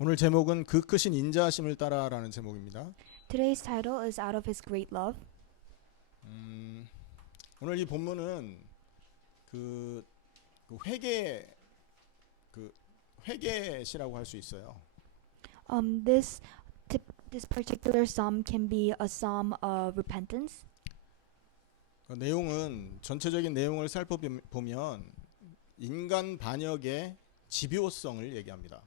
오늘 제목은 그 크신 인자하심을 따라라는 제목입니다. Today's title is Out of His Great Love. 오늘 이 본문은 그, 그 회개 그 회개시라고 할 수 있어요. Um, this this particular psalm can be a psalm of repentance. 그 내용은 전체적인 내용을 살펴보면 인간 반역의 집요성을 얘기합니다.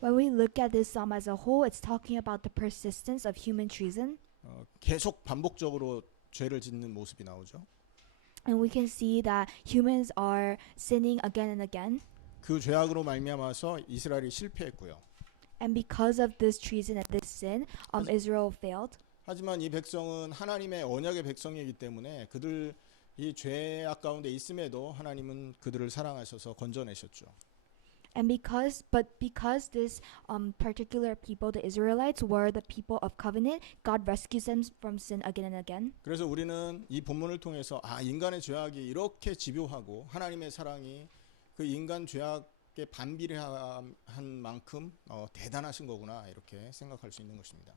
When we look at this psalm as a whole, it's talking about the persistence of human treason, 계속 반복적으로 죄를 짓는 모습이 나오죠. and we can see that humans are sinning again and again. 그 죄악으로 말미암아서 이스라엘이 실패했고요. And because of this treason and this sin, Israel failed. 하지만 이 백성은 하나님의 언약의 백성이기 때문에 그들 이 죄악 가운데 있음에도 하나님은 그들을 사랑하셔서 건져내셨죠. And because this particular people, the Israelites, were the people of covenant, God rescues them from sin again and again. 그래서 우리는 이 본문을 통해서 인간의 죄악이 이렇게 집요하고 하나님의 사랑이 그 인간 죄악에 반비례한 만큼 대단하신 거구나 이렇게 생각할 수 있는 것입니다.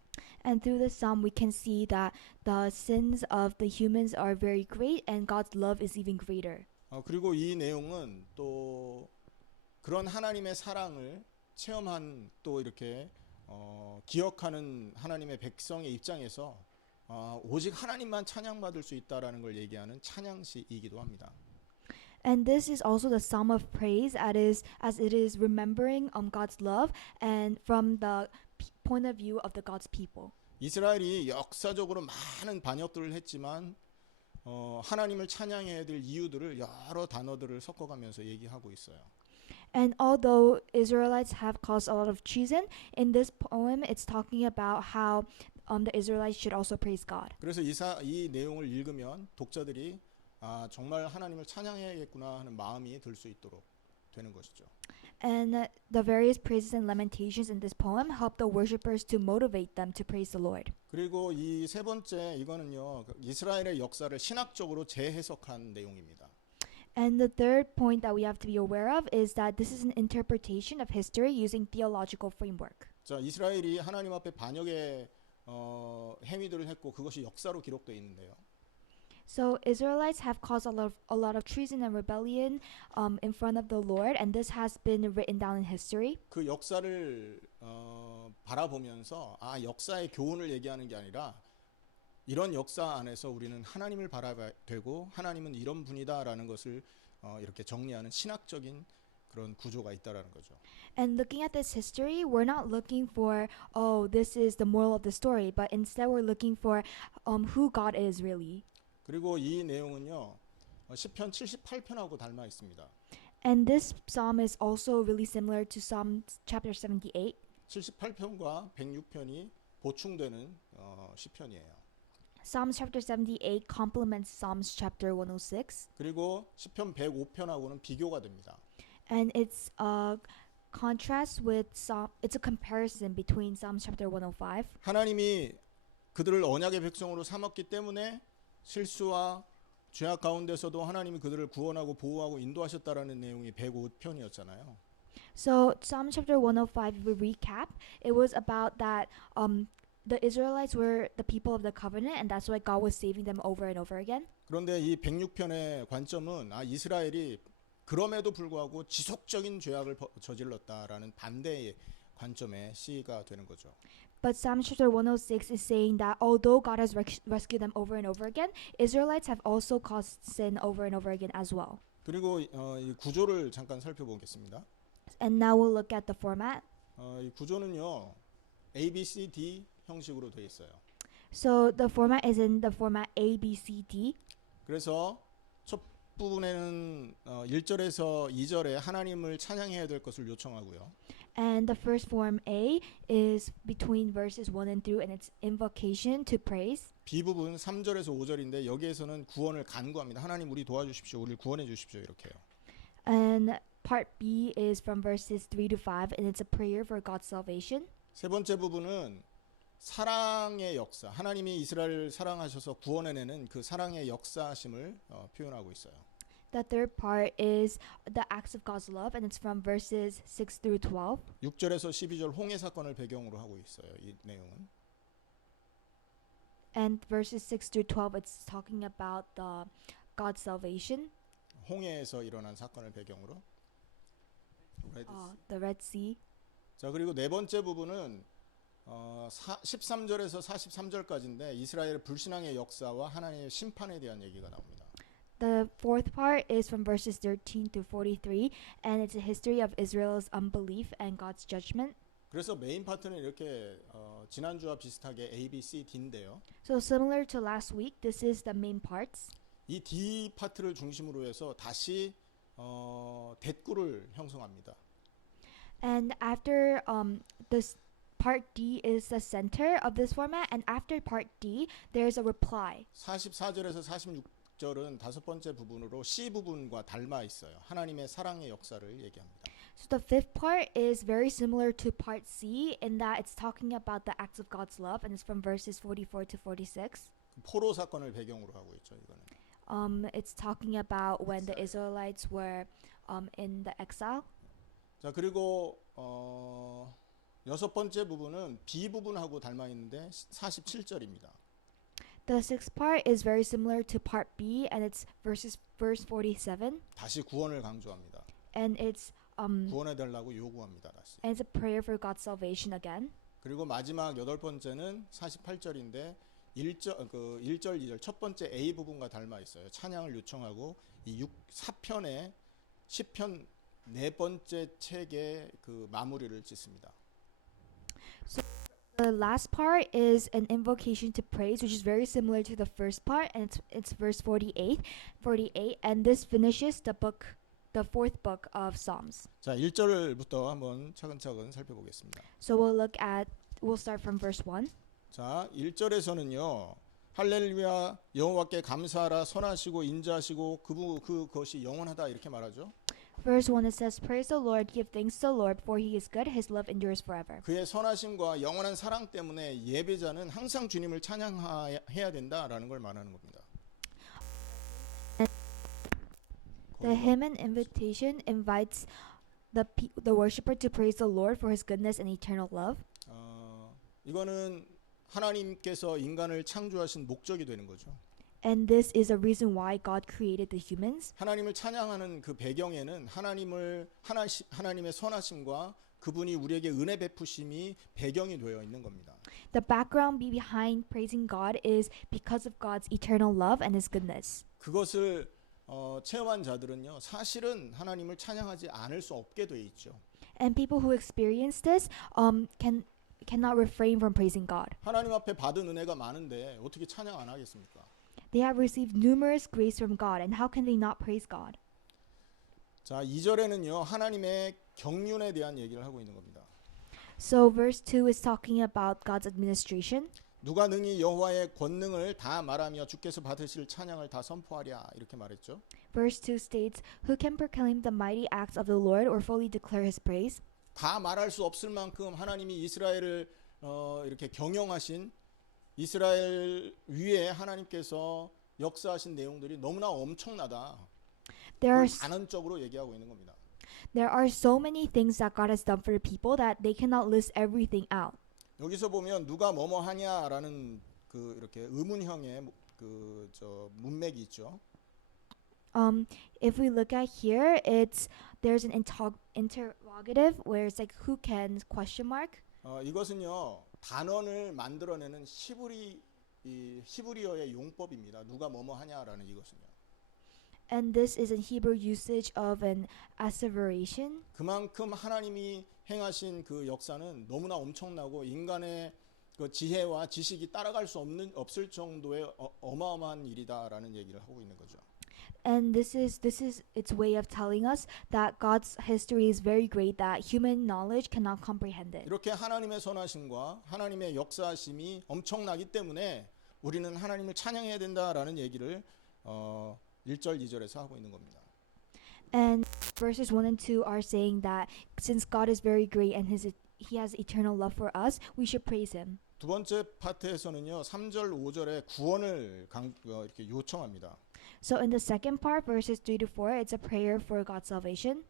And through this psalm, we can see that the sins of the humans are very great, and God's love is even greater. 그리고 이 내용은 또 그런 하나님의 사랑을 체험한 또 이렇게 기억하는 하나님의 백성의 입장에서 오직 하나님만 찬양받을 수 있다라는 걸 얘기하는 찬양시이기도 합니다. And this is also the psalm of praise, as it is remembering God's love, and from the point of view of the God's people. 이스라엘이 역사적으로 많은 반역들을 했지만 하나님을 찬양해야 될 이유들을 여러 단어들을 섞어가면서 얘기하고 있어요. And although Israelites have caused a lot of treason, in this poem it's talking about how the Israelites should also praise God. 그래서 이 내용을 읽으면 독자들이 정말 하나님을 찬양해야겠구나 하는 마음이 들 수 있도록 되는 것이죠. And the various praises and lamentations in this poem help the worshippers to motivate them to praise the Lord. 그리고 이 세 번째 이거는요, 이스라엘의 역사를 신학적으로 재해석한 내용입니다. And the third point that we have to be aware of is that this is an interpretation of history using theological framework. 자, 이스라엘이 하나님 앞에 반역의 행위들을 했고 그것이 역사로 기록되어 있는데요. So Israelites have caused a lot of treason and rebellion in front of the Lord, and this has been written down in history. 그 역사를 바라보면서 역사의 교훈을 얘기하는 게 아니라 이런 역사 안에서 우리는 하나님을 바라봐야 되고 하나님은 이런 분이다라는 것을 이렇게 정리하는 신학적인 그런 구조가 있다라는 거죠. And looking at this history, we're not looking for, this is the moral of the story, but instead we're looking for who God is really. 그리고 이 내용은요, 시편 78편하고 닮아 있습니다. And this psalm is also really similar to Psalm chapter 78. 78편과 106편이 보충되는 시편이에요. Psalms chapter 78 complements Psalms chapter 106. 그리고 시편 105편하고는 비교가 됩니다. And it's a contrast with it's a comparison between Psalms chapter 105. 하나님이 그들을 언약의 백성으로 삼았기 때문에 실수와 죄악 가운데서도 하나님이 그들을 구원하고 보호하고 인도하셨다라는 내용이 105편이었잖아요. So Psalm chapter 105, if we recap, it was about that the Israelites were the people of the covenant, and that's why God was saving them over and over again. 그런데 이 106편의 관점은 이스라엘이 그럼에도 불구하고 지속적인 죄악을 저질렀다라는 반대의 관점의 시가 되는 거죠. But Psalm chapter 106 is saying that although God has rescued them over and over again, Israelites have also caused sin over and over again as well. 그리고 이 구조를 잠깐 살펴보겠습니다. And now we'll look at the format. 이 구조는요, A, B, C, D 형식으로 되어 있어요. So the format is in the format A, B, C, D. 그래서 첫 부분에는 1절에서 2절에 하나님을 찬양해야 될 것을 요청하고요. And the first form A is between verses 1 and 2, and it's invocation to praise. B 부분 3절에서 5절인데 여기에서는 구원을 간구합니다. 하나님 우리 도와주십시오. 우리를 구원해 주십시오. 이렇게요. And part B is from verses 3 to 5, and it's a prayer for God's salvation. 세 번째 부분은 사랑의 역사, 하나님이 이스라엘을 사랑하셔서 구원해내는 그 사랑의 역사심을 표현하고 있어요. The third part is the acts of God's love, and it's from verses 6 through 12. 6절에서 12절 홍해 사건을 배경으로 하고 있어요. 이 내용은. And verses 6 through 12, it's talking about the God's salvation, 홍해에서 일어난 사건을 배경으로. the Red Sea. 자, 그리고 네 번째 부분은 13절에서 43절까지인데 이스라엘 불신앙의 역사와 하나님의 심판에 대한 얘기가 나옵니다. The fourth part is from verses 13 to 43, and it's a history of Israel's unbelief and God's judgment. 그래서 메인 파트는 이렇게 지난주와 비슷하게 A, B, C, D인데요. So similar to last week, this is the main parts. 이 D 파트를 중심으로 해서 다시 대꾸를 형성합니다. And after this part D is the center of this format, and after part D, there's a reply. 44절에서 46절은 다섯 번째 부분으로 C 부분과 닮아 있어요. 하나님의 사랑의 역사를 얘기합니다. So the fifth part is very similar to part C in that it's talking about the acts of God's love, and it's from verses 44 to 46. 포로 사건을 배경으로 하고 있죠. 이거는. It's talking about when the Israelites were in the exile. 자, 그리고 여섯 번째 부분은 B 부분하고 닮아 있는데 47절입니다. The sixth part is very similar to part B, and it's verse 47, 다시 구원을 강조합니다. and it's 구원해 달라고 요구합니다. 다시. and it's a prayer for God's salvation again. 그리고 마지막 여덟 번째는 48절인데 1절 2절 첫 번째 A 부분과 닮아 있어요. 찬양을 요청하고 이 4편의 시편 네 번째 책의 그 마무리를 짓습니다. The last part is an invocation to praise, which is very similar to the first part, and it's verse 48, and this finishes the fourth book of Psalms. 자, 1절부터 한번 차근차근 살펴보겠습니다. So we'll start from verse 1. 자, 1절에서는요. 할렐루야 여호와께 감사하라 선하시고 인자하시고 그것이 영원하다 이렇게 말하죠. Verse 1 it says, "Praise the Lord, give thanks to the Lord, for he is good, his love endures forever." 그의 선하심과 영원한 사랑 때문에 예배자는 항상 주님을 찬양해야 된다라는 걸 말하는 겁니다. The hymn and invitation invites the worshiper to praise the Lord for his goodness and eternal love. 이거는 하나님께서 인간을 창조하신 목적이 되는 거죠. And this is a reason why God created the humans. 하나님을 찬양하는 그 배경에는 하나님의 선하심과 그분이 우리에게 은혜 베푸심이 배경이 되어 있는 겁니다. The background behind praising God is because of God's eternal love and his goodness. 그것을 체험한 자들은요. 사실은 하나님을 찬양하지 않을 수 없게 돼 있죠. And people who experience this cannot refrain from praising God. 하나님 앞에 받은 은혜가 많은데 어떻게 찬양 안 하겠습니까? They have received numerous grace from God, and how can they not praise God? 자, 2절에는요. 하나님의 경륜에 대한 얘기를 하고 있는 겁니다. So verse 2 is talking about God's administration. 누가 능히 여호와의 권능을 다 말하며 주께서 받으실 찬양을 다 선포하랴 이렇게 말했죠. Verse 2 states, "Who can proclaim the mighty acts of the Lord or fully declare his praise?" 다 말할 수 없을 만큼 하나님이 이스라엘을 이렇게 경영하신 이스라엘 위에 하나님께서 역사하신 내용들이 너무나 엄청나다. 그걸 단언적으로 얘기하고 있는 겁니다. There are so many things that God has done for the people that they cannot list everything out. 여기서 보면 누가 뭐뭐 하냐라는 그 이렇게 의문형의 문맥이 있죠. If we look at here, there's an interrogative where it's like who can question mark. 이것은요 단언을 만들어내는 히브리어의 용법입니다. 누가 뭐뭐 하냐라는 이것은요. And this is a Hebrew usage of an asseveration. 그만큼 하나님이 행하신 그 역사는 너무나 엄청나고 인간의 그 지혜와 지식이 따라갈 수 없을 정도의 어마어마한 일이다라는 얘기를 하고 있는 거죠. And this is its way of telling us that God's history is very great that human knowledge cannot comprehend it. 이렇게 하나님의 선하심과 하나님의 역사하심이 엄청나기 때문에 우리는 하나님을 찬양해야 된다라는 얘기를 1절 2절에서 하고 있는 겁니다. And verses 1 and 2 are saying that since God is very great and he has eternal love for us, we should praise him. 두 번째 파트에서는요. 3절 5절에 구원을 이렇게 요청합니다. So in the second part, verses 3 to 4, it's a prayer for God's salvation.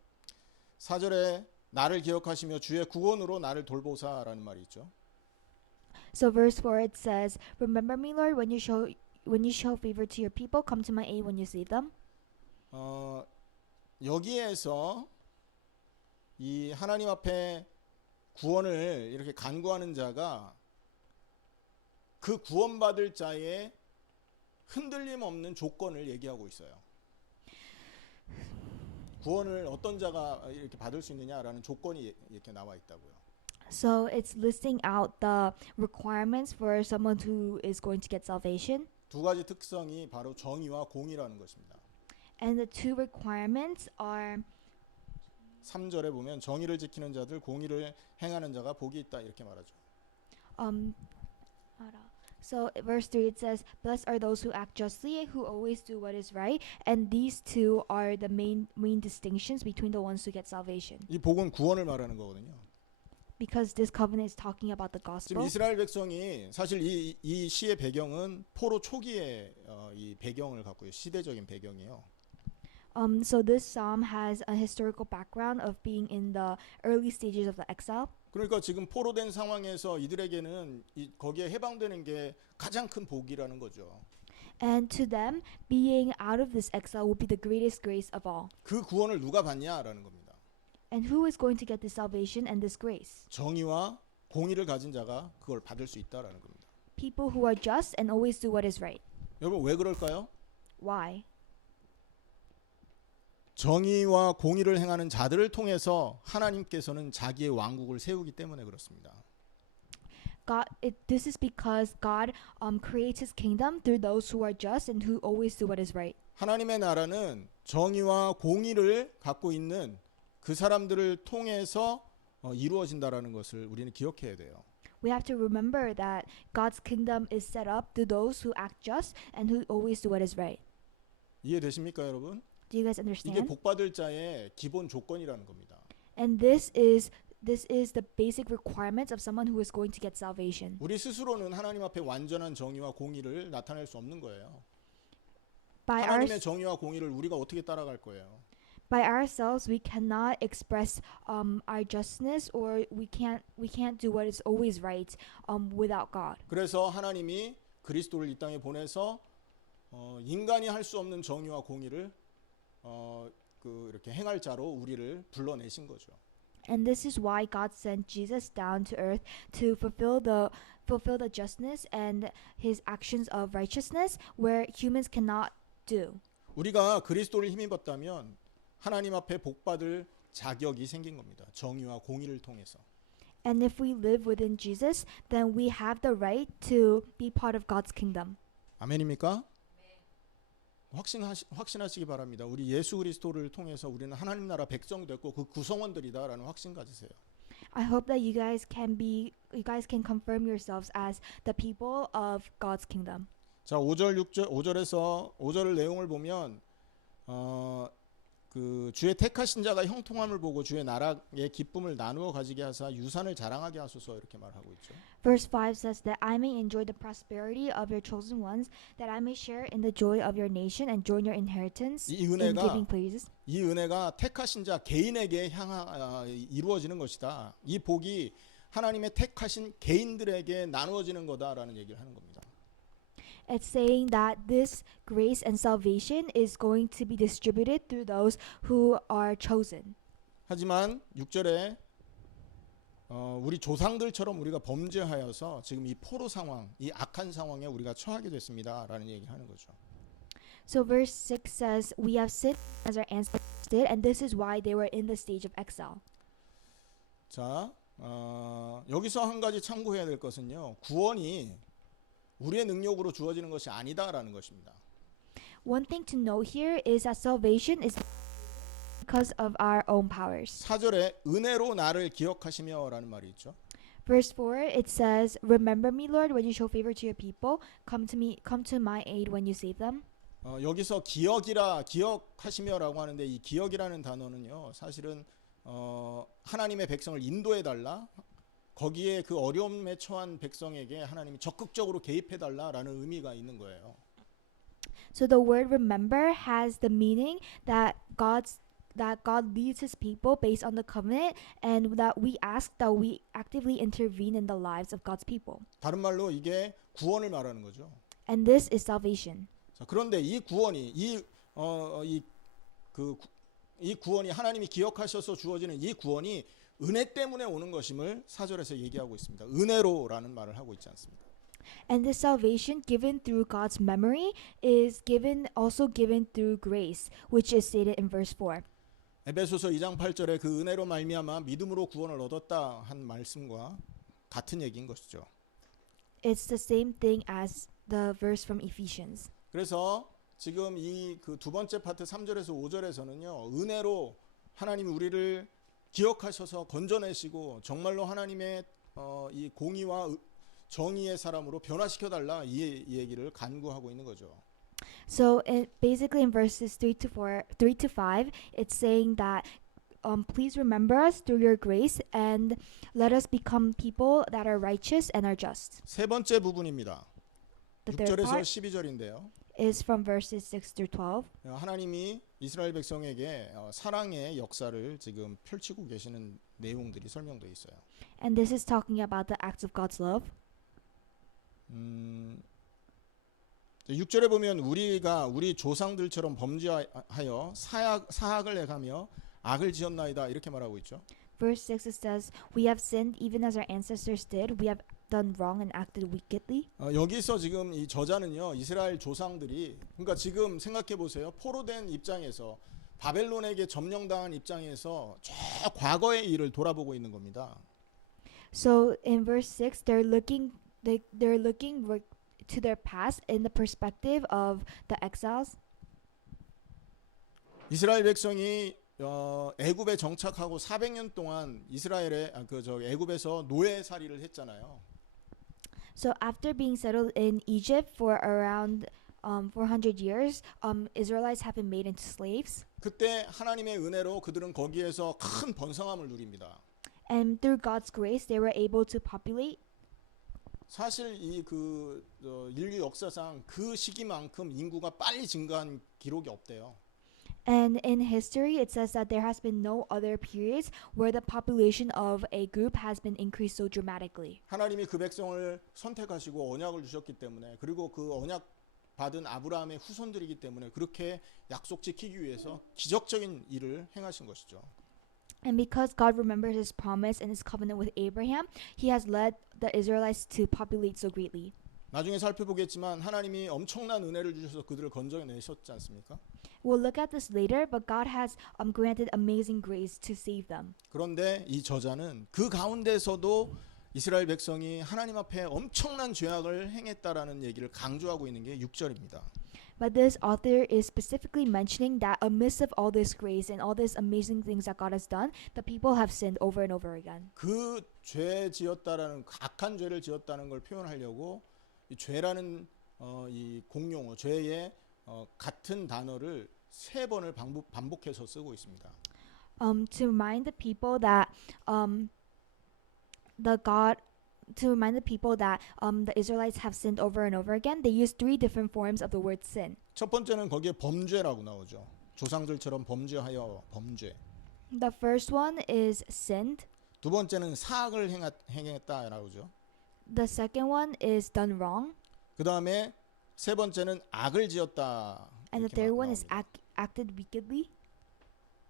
4절에 나를 기억하시며 주의 구원으로 나를 돌보사라는 말이 있죠. So verse 4 it says, "Remember me, Lord, when you show favor to your people, come to my aid when you save them." 여기에서 이 하나님 앞에 구원을 이렇게 간구하는 자가 그 구원받을 자의 흔들림 없는 조건을 얘기하고 있어요. 구원을 어떤 자가 이렇게 받을 수 있느냐라는 조건이 이렇게 나와 있다고요. So it's listing out the requirements for someone who is going to get salvation. 두 가지 특성이 바로 정의와 공의라는 것입니다. And the two requirements are 3절에 보면 정의를 지키는 자들 공의를 행하는 자가 복이 있다 이렇게 말하죠. So verse 3 it says, "Blessed are those who act justly, who always do what is right." And these two are the main distinctions between the ones who get salvation. 이 복은 구원을 말하는 거거든요. Because this covenant is talking about the 지금 gospel. 이스라엘 백성이 사실 이 시의 배경은 포로 초기의 이 배경을 갖고 시대적인 배경이에요. So this psalm has a historical background of being in the early stages of the exile. 그러니까 지금 포로된 상황에서 이들에게는 거기에 해방되는 게 가장 큰 복이라는 거죠. And to them, being out of this exile will be the greatest grace of all. 그 구원을 누가 받냐라는 겁니다. And who is going to get this salvation and this grace? 정의와 공의를 가진 자가 그걸 받을 수 있다라는 겁니다. People who are just and always do what is right. 여러분 왜 그럴까요? Why? 정의와 공의를 행하는 자들을 통해서 하나님께서는 자기의 왕국을 세우기 때문에 그렇습니다. This is because God creates His kingdom through those who are just and who always do what is right. 하나님의 나라는 정의와 공의를 갖고 있는 그 사람들을 통해서 이루어진다라는 것을 우리는 기억해야 돼요. We have to remember that God's kingdom is set up through those who act just and who always do what is right. 이해되십니까, 여러분? Do you guys 이게 understand? 복받을 자의 기본 조건이라는 겁니다. And this is the basic requirements of someone who is going to get salvation. 우리 스스로는 하나님 앞에 완전한 정의와 공의를 나타낼 수 없는 거예요. By 하나님의 정의와 공의를 우리가 어떻게 따라갈 거예요? by ourselves we cannot express our justness, or we can't do what is always right without God. 그래서 하나님이 그리스도를 이 땅에 보내서 인간이 할 수 없는 정의와 공의를 이렇게 행할 자로 우리를 불러내신 거죠. And this is why God sent Jesus down to earth to fulfill the justness and His actions of righteousness where humans cannot do. 우리가 그리스도를 힘입었다면 하나님 앞에 복받을 자격이 생긴 겁니다. 정의와 공의를 통해서. And if we live within Jesus, then we have the right to be part of God's kingdom. 아멘입니까? 확신하시기 바랍니다. 우리 예수 그리스도를 통해서 우리는 하나님 나라 백성이 됐고 그 구성원들이다라는 확신 가지세요. I hope that you guys can confirm yourselves as the people of God's kingdom. 자, 5절에서 5절 내용을 보면 그 주의 택하신 자가 형통함을 보고 주의 나라의 기쁨을 나누어 가지게 하사 유산을 자랑하게 하소서 이렇게 말하고 있죠. Verse 5 says that I may enjoy the prosperity of your chosen ones, that I may share in the joy of your nation and join your inheritance 이 in 은혜가 giving praises. 이 은혜가 택하신 자 개인에게 이루어지는 것이다. 이 복이 하나님의 택하신 개인들에게 나누어지는 거다라는 얘기를 하는 겁니다. It's saying that this grace and salvation is going to be distributed through those who are chosen. 하지만 6절에 우리 조상들처럼 우리가 범죄하여서 지금 이 포로 상황, 이 악한 상황에 우리가 처하게 됐습니다라는 얘기를 하는 거죠. So verse 6 says, "We have sinned as our ancestors did, and this is why they were in the stage of exile." 자, 여기서 한 가지 참고해야 될 것은요. 구원이 우리의 능력으로 주어지는 것이 아니다라는 것입니다. One thing to know here is that salvation is because of our own powers. 4절에 은혜로 나를 기억하시며라는 말이 있죠. Verse 4 it says, "Remember me, Lord, when you show favor to your people. Come to my aid when you save them." 여기서 기억하시며라고 하는데 이 기억이라는 단어는요. 사실은 하나님의 백성을 인도해 달라. 거기에 그 어려움에 처한 백성에게 하나님이 적극적으로 개입해 달라라는 의미가 있는 거예요. So the word remember has the meaning that God leads his people based on the covenant, and that we ask that we actively intervene in the lives of God's people. 다른 말로 이게 구원을 말하는 거죠. And this is salvation. 자, 그런데 이 구원이 이 구원이 하나님이 기억하셔서 주어지는 이 구원이 은혜 때문에 오는 것임을 4절에서 얘기하고 있습니다. 은혜로라는 말을 하고 있지 않습니다. And this salvation given through God's memory is also given through grace, which is stated in verse 4. 에베소서 2장 8절에 그 은혜로 말미암아 믿음으로 구원을 얻었다 한 말씀과 같은 얘기인 것이죠. It's the same thing as the verse from Ephesians. 그래서 지금 이 그 두 번째 파트 3절에서 5절에서는요. 은혜로 하나님이 우리를 기억하셔서 건져내시고 정말로 하나님의 이 공의와 정의의 사람으로 변화시켜 달라 이 얘기를 간구하고 있는 거죠. So basically in verses 3 to 5, it's saying that please remember us through your grace and let us become people that are righteous and are just. 세 번째 부분입니다. The third 6절에서 part 12절인데요. is from verses 6 through 12. 하나님이 이스라엘 백성에게 사랑의 역사를 지금 펼치고 계시는 내용들이 설명되어 있어요. And this is talking about the acts of God's love. 6절에 보면 우리가 우리 조상들처럼 범죄하여 사악을 행하며 악을 지었나이다 이렇게 말하고 있죠. Verse 6 it says, "We have sinned even as our ancestors did. We have done wrong and acted wickedly." 여기서 지금 이 저자는요 이스라엘 조상들이 그러니까 지금 생각해 보세요. 포로된 입장에서 바벨론에게 점령당한 입장에서 저 과거의 일을 돌아보고 있는 겁니다. So in verse 6 they're looking to their past in the perspective of the exiles. 이스라엘 백성이 애굽에 정착하고 400년 동안 이스라엘의 애굽에서 노예살이를 했잖아요. So after being settled in Egypt for around 400 years, Israelites have been made into slaves. 그때 하나님의 은혜로 그들은 거기에서 큰 번성함을 누립니다. And through God's grace, they were able to populate. 사실 이 인류 역사상 그 시기만큼 인구가 빨리 증가한 기록이 없대요. And in history, it says that there has been no other periods where the population of a group has been increased so dramatically. 하나님이 그 백성을 선택하시고 언약을 주셨기 때문에 그리고 그 언약 받은 아브라함의 후손들이기 때문에 그렇게 약속 지키기 위해서 기적적인 일을 행하신 것이죠. And because God remembers his promise and his covenant with Abraham, he has led the Israelites to populate so greatly. 나중에 살펴보겠지만 하나님이 엄청난 은혜를 주셔서 그들을 건져내셨지 않습니까? We'll look at this later, but God has granted amazing grace to save them. 그런데 이 저자는 그 가운데서도 이스라엘 백성이 하나님 앞에 엄청난 죄악을 행했다라는 얘기를 강조하고 있는 게 6절입니다. But this author is specifically mentioning that amidst of all this grace and all these amazing things that God has done, the people have sinned over and over again. 그 죄 지었다라는 악한 죄를 지었다는 걸 표현하려고 이 죄라는 이 공용어 죄의 같은 단어를 3번을 반복해서 쓰고 있습니다. To remind the people that the Israelites have sinned over and over again, they use 3 different forms of the word sin. 첫 번째는 거기에 범죄라고 나오죠. 조상들처럼 범죄하여 범죄. The first one is sinned. 두 번째는 사악을 행했다라고 하죠. The second one is done wrong. 그 다음에 세 번째는 악을 지었다. And the third one is acted wickedly.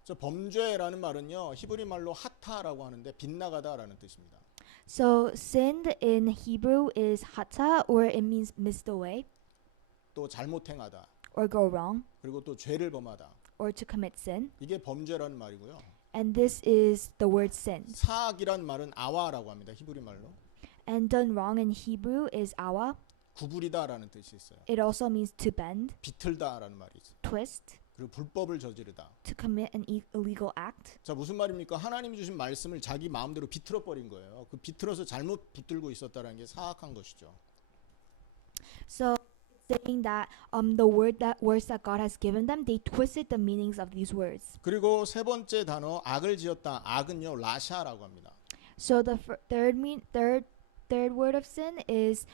저 범죄라는 말은요 히브리 말로 하타라고 하는데 빗나가다라는 뜻입니다. So sinned in Hebrew is hata, or it means missed away, 또 잘못 행하다. or go wrong, 그리고 또 죄를 범하다. or to commit sin. 이게 범죄라는 말이고요. And this is the word sin. 사악이란 말은 아와라고 합니다. 히브리 말로. And done wrong in Hebrew is awa. 구부리다라는 뜻이 있어요. It also means to bend, 비틀다라는 말이 있어요. twist, 그리고 불법을 저지르다. to commit an illegal act. 자, 무슨 말입니까? 하나님이 주신 말씀을 자기 마음대로 비틀어 버린 거예요. 그 비틀어서 잘못 붙들고 있었다라는 게 사악한 것이죠. So saying that words that God has given them, they twisted the meanings of these words. 그리고 세 번째 단어 악을 지었다. 악은요 라샤라고 합니다. So the third third word of sin is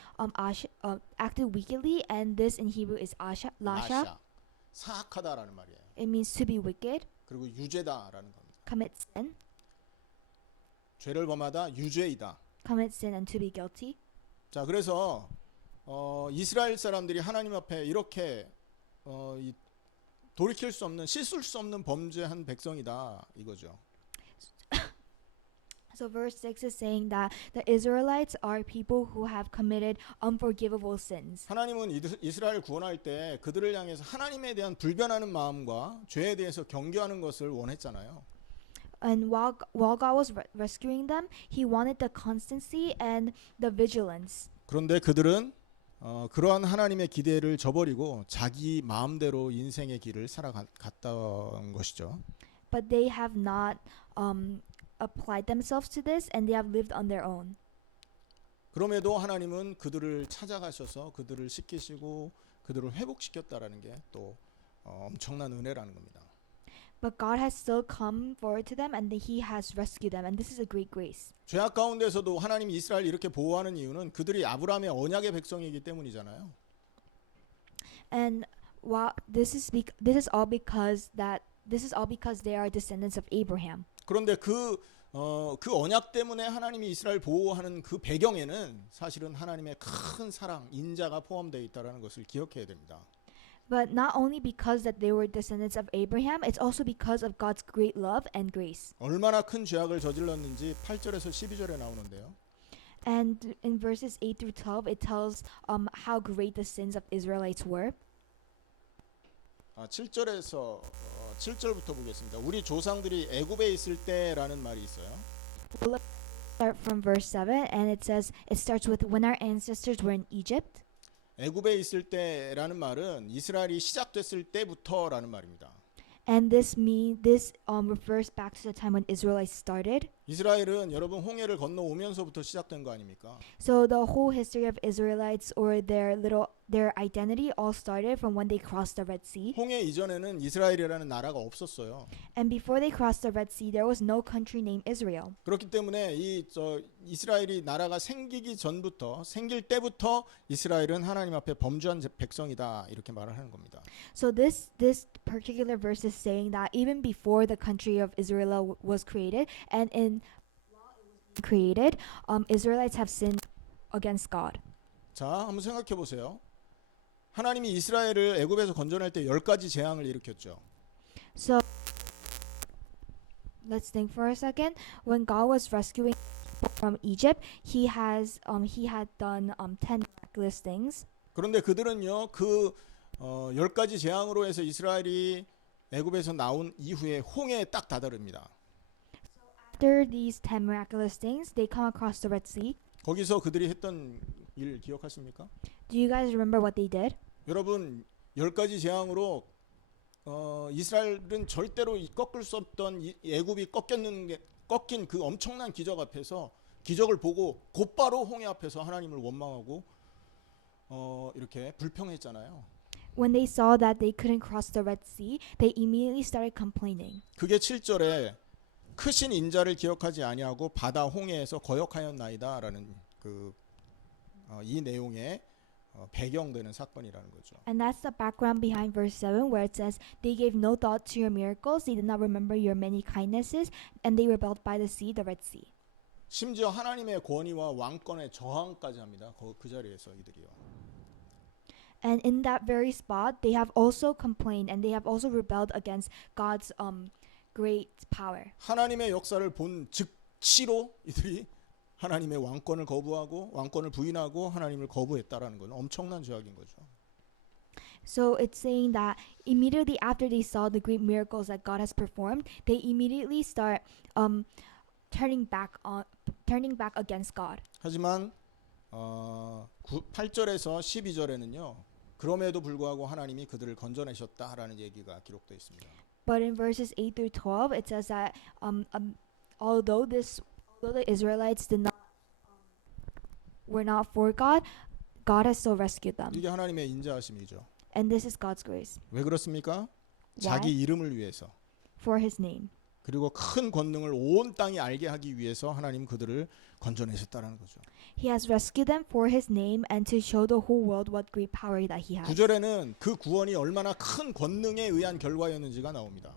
acted wickedly, and this in Hebrew is lasha. 라샤. 사악하다라는 말이에요. It means to be wicked, 그리고 유죄다라는 겁니다. commit sin, 죄를 범하다 유죄이다. commit sin, and to be guilty. 자, 그래서 이스라엘 사람들이 하나님 앞에 이렇게 돌이킬 수 없는, 씻을 수 없는 범죄한 백성이다 이거죠. So verse 6 is saying that the Israelites are people who have committed unforgivable sins. 하나님은 이스라엘 구원할 때 그들을 향해서 하나님에 대한 불변하는 마음과 죄에 대해서 경계하는 것을 원했잖아요. And while God was rescuing them, He wanted the constancy and the vigilance. 그런데 그들은 그러한 하나님의 기대를 저버리고 자기 마음대로 인생의 길을 살아갔던 것이죠. But they have not applied themselves to this, and they have lived on their own. 그럼에도 하나님은 그들을 찾아가셔서 그들을 씻기시고 그들을 회복시켰다라는 게 또 엄청난 은혜라는 겁니다. But God has still come forward to them, and He has rescued them, and this is a great grace. 죄악 가운데서도 하나님이 이스라엘 이렇게 보호하는 이유는 그들이 아브라함의 언약의 백성이기 때문이잖아요. And while this is all because they are descendants of Abraham. 그런데 그 언약 때문에 하나님이 이스라엘 보호하는 그 배경에는 사실은 하나님의 큰 사랑, 인자가 포함되어 있다는 것을 기억해야 됩니다. But not only because that they were descendants of Abraham, it's also because of God's great love and grace. 얼마나 큰 죄악을 저질렀는지 8절에서 12절에 나오는데요. And in verses 8 through 12, it tells how great the sins of Israelites were. 7절에서 7절부터 보겠습니다. 우리 조상들이 애굽에 있을 때라는 말이 있어요. We'll start from verse 7, and it starts with when our ancestors were in Egypt. 애굽에 있을 때라는 말은 이스라엘이 시작됐을 때부터라는 말입니다. And this refers back to the time when Israelites started. 이스라엘은 여러분 홍해를 건너오면서부터 시작된 거 아닙니까? So the whole history of Israelites, or their identity, all started from when they crossed the Red Sea. 홍해 이전에는 이스라엘이라는 나라가 없었어요. And before they crossed the Red Sea, there was no country named Israel. 그렇기 때문에 이스라엘이 나라가 생기기 전부터, 생길 때부터 이스라엘은 하나님 앞에 범죄한 백성이다 이렇게 말을 하는 겁니다. So this particular verse is saying that even before the country of Israel was created, and Israelites have sinned against God. 자, 한번 생각해 보세요. 하나님이 이스라엘을 애굽에서 건져낼 때 10가지 재앙을 일으켰죠. So let's think for a second. When God was rescuing from Egypt, He had done 10 miraculous things. 그런데 그들은요, 그 10가지 재앙으로 해서 이스라엘이 애굽에서 나온 이후에 홍해에 딱 다다릅니다. After these 10 miraculous things, they come across the Red Sea. 거기서 그들이 했던 일 기억하십니까? Do you guys remember what they did? 여러분, 10가지 재앙으로 이스라엘은 절대로 꺾을 수 없던 애굽이 꺾인 그 엄청난 기적 앞에서, 기적을 보고 곧바로 홍해 앞에서 하나님을 원망하고 이렇게 불평했잖아요. When they saw that they couldn't cross the Red Sea, they immediately started complaining. 그게 7절에 크신 인자를 기억하지 아니하고 바다 홍해에서 거역하였나이다라는 이 내용의 배경되는 사건이라는 거죠. And that's the background behind verse 7, where it says, They gave no thought to your miracles, they did not remember your many kindnesses, and they rebelled by the sea, the Red Sea. 심지어 하나님의 권위와 왕권에 저항까지 합니다. 그 자리에서 이들이요. And in that very spot, they have also complained, and they have also rebelled against God's great power. 하나님의 역사를 본 즉시로 이들이 하나님의 왕권을 거부하고 왕권을 부인하고 하나님을 거부했다라는 건 엄청난 죄악인 거죠. So it's saying that immediately after they saw the great miracles that God has performed, they immediately start turning back against God. 하지만 8절에서 12절에는요. 그럼에도 불구하고 하나님이 그들을 건져내셨다라는 얘기가 기록되어 있습니다. But in verses 8 through 12, it says that although the Israelites were not for God, God has still rescued them. 이게 하나님의 인자하심이죠. And this is God's grace. 왜 그렇습니까? Why? 자기 이름을 위해서. For His name. 그리고 큰 권능을 온 땅이 알게 하기 위해서 하나님 그들을 건져내셨다라는 거죠. He has rescued them for his name and to show the whole world what great power that he has. 9절에는 그 구원이 얼마나 큰 권능에 의한 결과였는지가 나옵니다.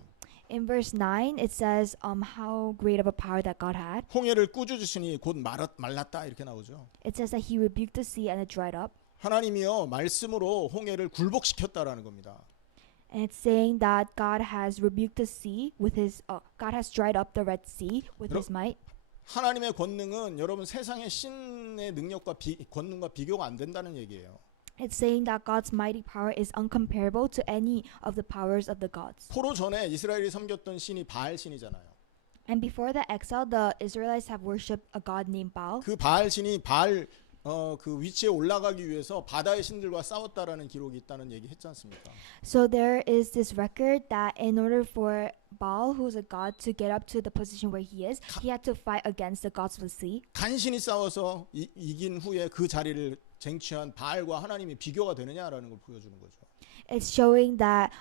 In verse 9, it says how great of a power that God had. 홍해를 꾸짖으시니 곧 말랐다 이렇게 나오죠. It says that he rebuked the sea and it dried up. 하나님이요 말씀으로 홍해를 굴복시켰다라는 겁니다. And it's saying that God has rebuked the sea with his God has dried up the Red Sea with his might. 하나님의 권능은 여러분 세상의 신의 능력과 권능과 비교가 안 된다는 얘기예요. It's saying that God's mighty power is uncomparable to any of the powers of the gods. 포로 전에 이스라엘이 섬겼던 신이 바알 신이잖아요. And before the exile, the Israelites have worshipped a god named Baal. 그 바알 신이 바알 그 위치에 올라가기 위해서 바다의 신들과 싸웠다라는 기록이 있다는 얘기 했지 않습니까? So there is this record that in order for Baal, who's a god, to get up to the position where he is, he had to fight against the gods of the sea. 간신히 싸워서 이긴 후에 그 자리를 쟁취한 바알과 하나님이 비교가 되느냐라는 걸 보여주는 거죠. It's showing that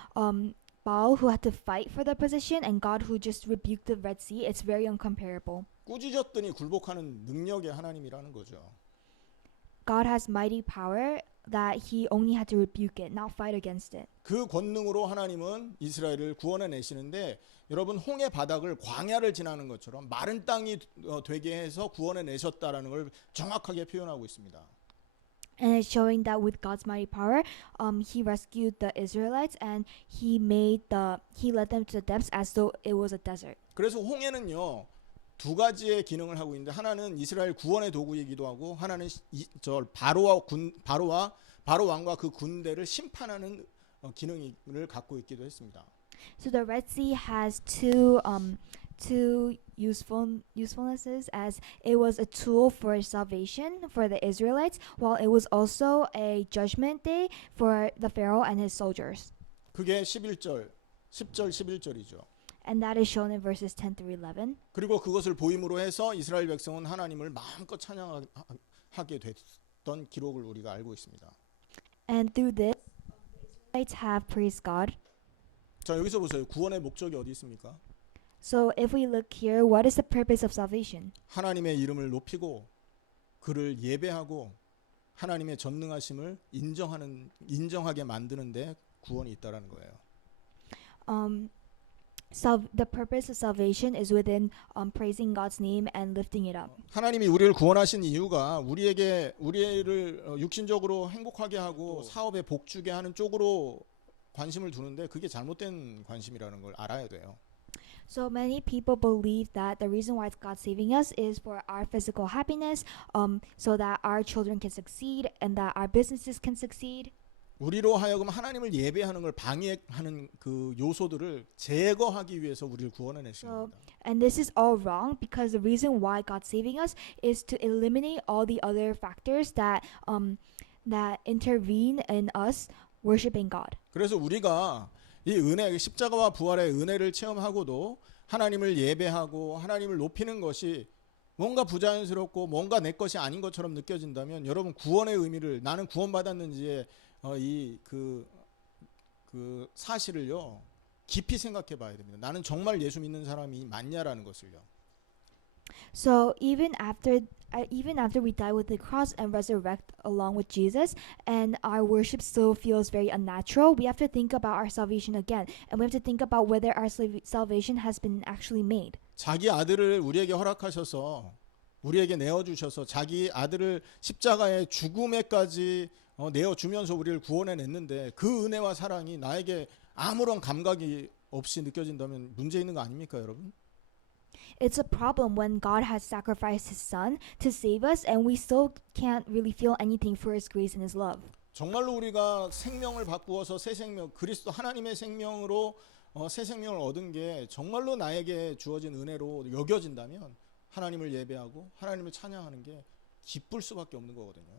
Baal, who had to fight for the position, and God, who just rebuked the Red Sea, it's very uncomparable. 꾸짖었더니 굴복하는 능력의 하나님이라는 거죠. God has mighty power that he only had to rebuke it, not fight against it. 그 권능으로 하나님은 이스라엘을 구원해 내시는데 여러분 홍해 바닥을 광야를 지나는 것처럼 마른 땅이 되게 해서 구원해 내셨다라는 걸 정확하게 표현하고 있습니다. And it's showing that with God's mighty power, he rescued the Israelites and he led them to the depths as though it was a desert. 그래서 홍해는요 두 가지의 기능을 하고 있는데 하나는 이스라엘 구원의 도구이기도 하고 하나는 바로 왕과 그 군대를 심판하는 기능을 갖고 있기도 했습니다. So the Red Sea has two usefulnesses, as it was a tool for salvation for the Israelites, while it was also a judgment day for the Pharaoh and his soldiers. 그게 10절 11절이죠. And that is shown in verses 10 through 11. 그리고 그것을 보임으로 해서 이스라엘 백성은 하나님을 마음껏 찬양하게 됐던 기록을 우리가 알고 있습니다. And through this, the Israelites have praised God. 자 여기서 보세요. 구원의 목적이 어디 있습니까? So if we look here, what is the purpose of salvation? 하나님의 이름을 높이고 그를 예배하고 하나님의 전능하심을 인정하게 만드는데 구원이 있다라는 거예요. The purpose of salvation is within praising God's name and lifting it up. 하나님이 우리를 구원하신 이유가 우리를 육신적으로 행복하게 하고 사업에 복주게 하는 쪽으로 관심을 두는데 그게 잘못된 관심이라는 걸 알아야 돼요. So many people believe that the reason why God's saving us is for our physical happiness, so that our children can succeed and that our businesses can succeed. 우리로 하여금 하나님을 예배하는 걸 방해하는 그 요소들을 제거하기 위해서 우리를 구원해 내신 겁니다. And this is all wrong because the reason why God's saving us is to eliminate all the other factors that intervene in us worshiping God. 그래서 우리가 이 은혜, 십자가와 부활의 은혜를 체험하고도 하나님을 예배하고 하나님을 높이는 것이 뭔가 부자연스럽고 뭔가 내 것이 아닌 것처럼 느껴진다면 여러분 구원의 의미를 나는 구원받았는지에 그 사실을요 깊이 생각해 봐야 됩니다. 나는 정말 예수 믿는 사람이 맞냐라는 것을요. So even after we die with the cross and resurrect along with Jesus, and our worship still feels very unnatural, we have to think about our salvation again, and we have to think about whether our salvation has been actually made. 자기 아들을 우리에게 허락하셔서 우리에게 내어주셔서 자기 아들을 십자가의 죽음에까지 내어주면서 우리를 구원해냈는데 그 은혜와 사랑이 나에게 아무런 감각이 없이 느껴진다면 문제 있는 거 아닙니까 여러분? It's a problem when God has sacrificed His Son to save us and we still can't really feel anything for His grace and His love. 정말로 우리가 생명을 바꾸어서 새 생명, 그리스도 하나님의 생명으로 새 생명을 얻은 게 정말로 나에게 주어진 은혜로 여겨진다면 하나님을 예배하고 하나님을 찬양하는 게 기쁠 수밖에 없는 거거든요.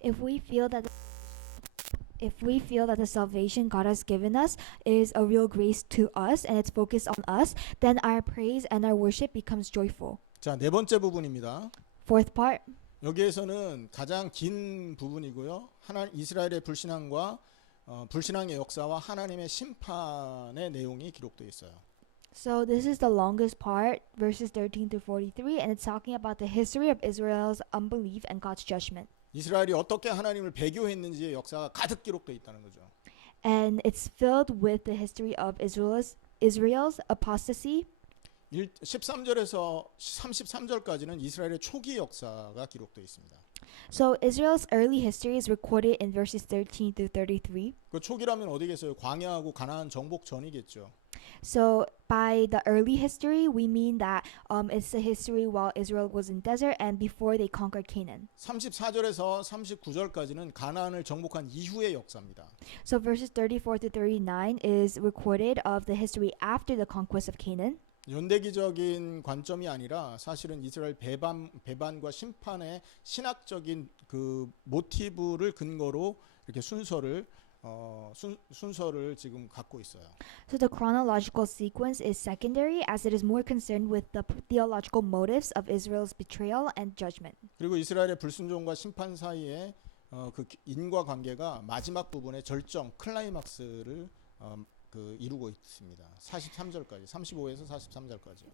If we feel that the salvation God has given us is a real grace to us and it's focused on us, then our praise and our worship becomes joyful. 자, 네 번째 부분입니다. Fourth part. 여기에서는 가장 긴 부분이고요. 이스라엘의 불신앙과 불신앙의 역사와 하나님의 심판의 내용이 기록되어 있어요. So this is the longest part, verses 13 to 43, and it's talking about the history of Israel's unbelief and God's judgment. 이스라엘이 어떻게 하나님을 배교했는지의 역사가 가득 기록되어 있다는 거죠. And it's filled with the history of Israel's apostasy. 13절에서 33절까지는 이스라엘의 초기 역사가 기록되어 있습니다. So Israel's early history is recorded in verses 13 through 33. 그 초기라면 어디겠어요? 광야하고 가나안 정복 전이겠죠. So by the early history, we mean that it's the history while Israel was in desert and before they conquered Canaan. 34절에서 39절까지는 가나안을 정복한 이후의 역사입니다. So verses 34 to 39 is recorded of the history after the conquest of Canaan. 연대기적인 관점이 아니라 사실은 이스라엘 배반과 심판의 신학적인 그 모티브를 근거로 이렇게 순서를 지금 갖고 있어요. So the chronological sequence is secondary as it is more concerned with the theological motives of Israel's betrayal and judgment. 그리고 이스라엘의 불순종과 심판 사이에 그 인과관계가 마지막 부분의 절정 클라이막스를 이루고 있습니다. 43절까지, 35에서 43절까지.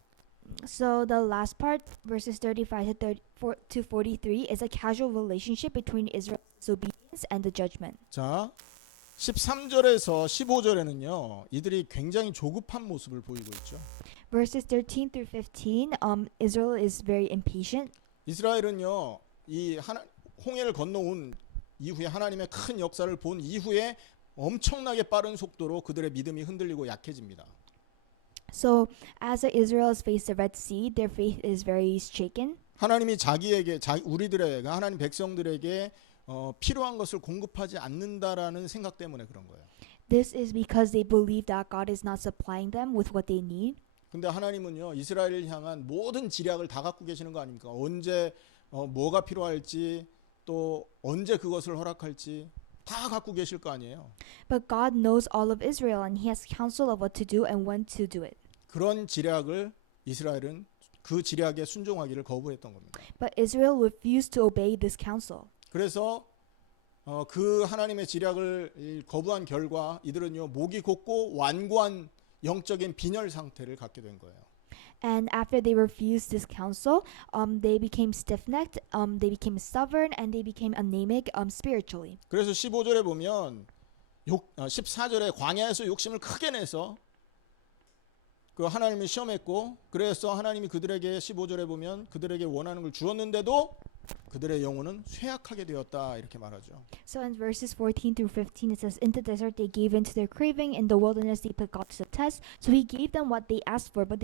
So the last part, verses 35 to 43, is a casual relationship between Israel's disobedience and the judgment. 자, 13절에서 15절에는요, 이들이 굉장히 조급한 모습을 보이고 있죠. Verses 13 through 15, Israel is very impatient. 이스라엘은요, 홍해를 건너온 이후에 하나님의 큰 역사를 본 이후에 엄청나게 빠른 속도로 그들의 믿음이 흔들리고 약해집니다. So as the Israelites face the Red Sea, their faith is very shaken. 하나님이 우리들에게 하나님 백성들에게 필요한 것을 공급하지 않는다라는 생각 때문에 그런 거예요. This is because they believe that God is not supplying them with what they need. 근데 하나님은요, 이스라엘을 향한 모든 지략을 다 갖고 계시는 거 아닙니까? 언제 뭐가 필요할지 또 언제 그것을 허락할지 다 갖고 계실 거 아니에요. But God knows all of Israel and he has counsel of what to do and when to do it. 그런 지략을 이스라엘은 그 지략에 순종하기를 거부했던 겁니다. But Israel refused to obey this counsel. 그래서 그 하나님의 지략을 거부한 결과 이들은요, 목이 곧고 완고한 영적인 빈혈 상태를 갖게 된 거예요. And after they refused this counsel, they became stiff-necked, they became stubborn, and they became anemic spiritually. 그래서 15절에 보면 14절에 광야에서 욕심을 크게 내서 그 하나님을 시험했고, 그래서 하나님이 그들에게 15절에 보면 그들에게 원하는 걸 주었는데도 그들의 영혼은 쇠약하게 되었다 이렇게 말하죠. So in verses 14 through 15 it says, in the desert they gave in to their craving, in the wilderness they put God to the test. So he gave them what they asked for, but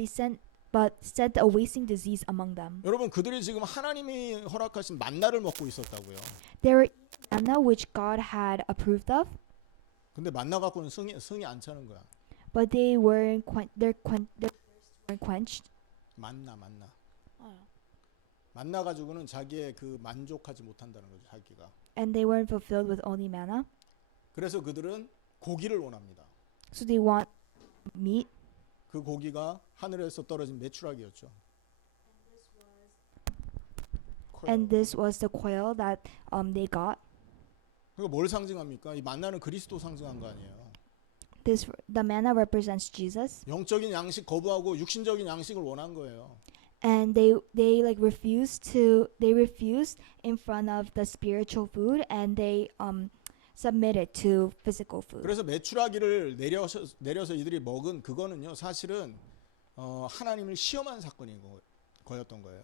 sent a wasting disease among them. 여러분, 그들이 지금 하나님이 허락하신 만나를 먹고 있었다고요. They were eating manna which God had approved of, 근데 만나 갖고는 승이 안 차는 거야. but they weren't their thirsts weren't quenched. 만나 가지고는 자기의 그 만족하지 못한다는 거죠, 자기가. And they weren't fulfilled with only manna. 그래서 그들은 고기를 원합니다. So they want meat. 그 고기가 하늘에서 떨어진 메추라기였죠. And this was the quail that they got. 그거 뭘 상징합니까? 이 만나는 그리스도 상징한 거 아니에요. The manna represents Jesus. 영적인 양식 거부하고 육신적인 양식을 원한 거예요. And they refused in front of the spiritual food, and they submitted to physical food. 그래서 메추라기를 내려서 이들이 먹은 그거는요, 사실은 하나님을 시험한 사건인 거였던 거예요.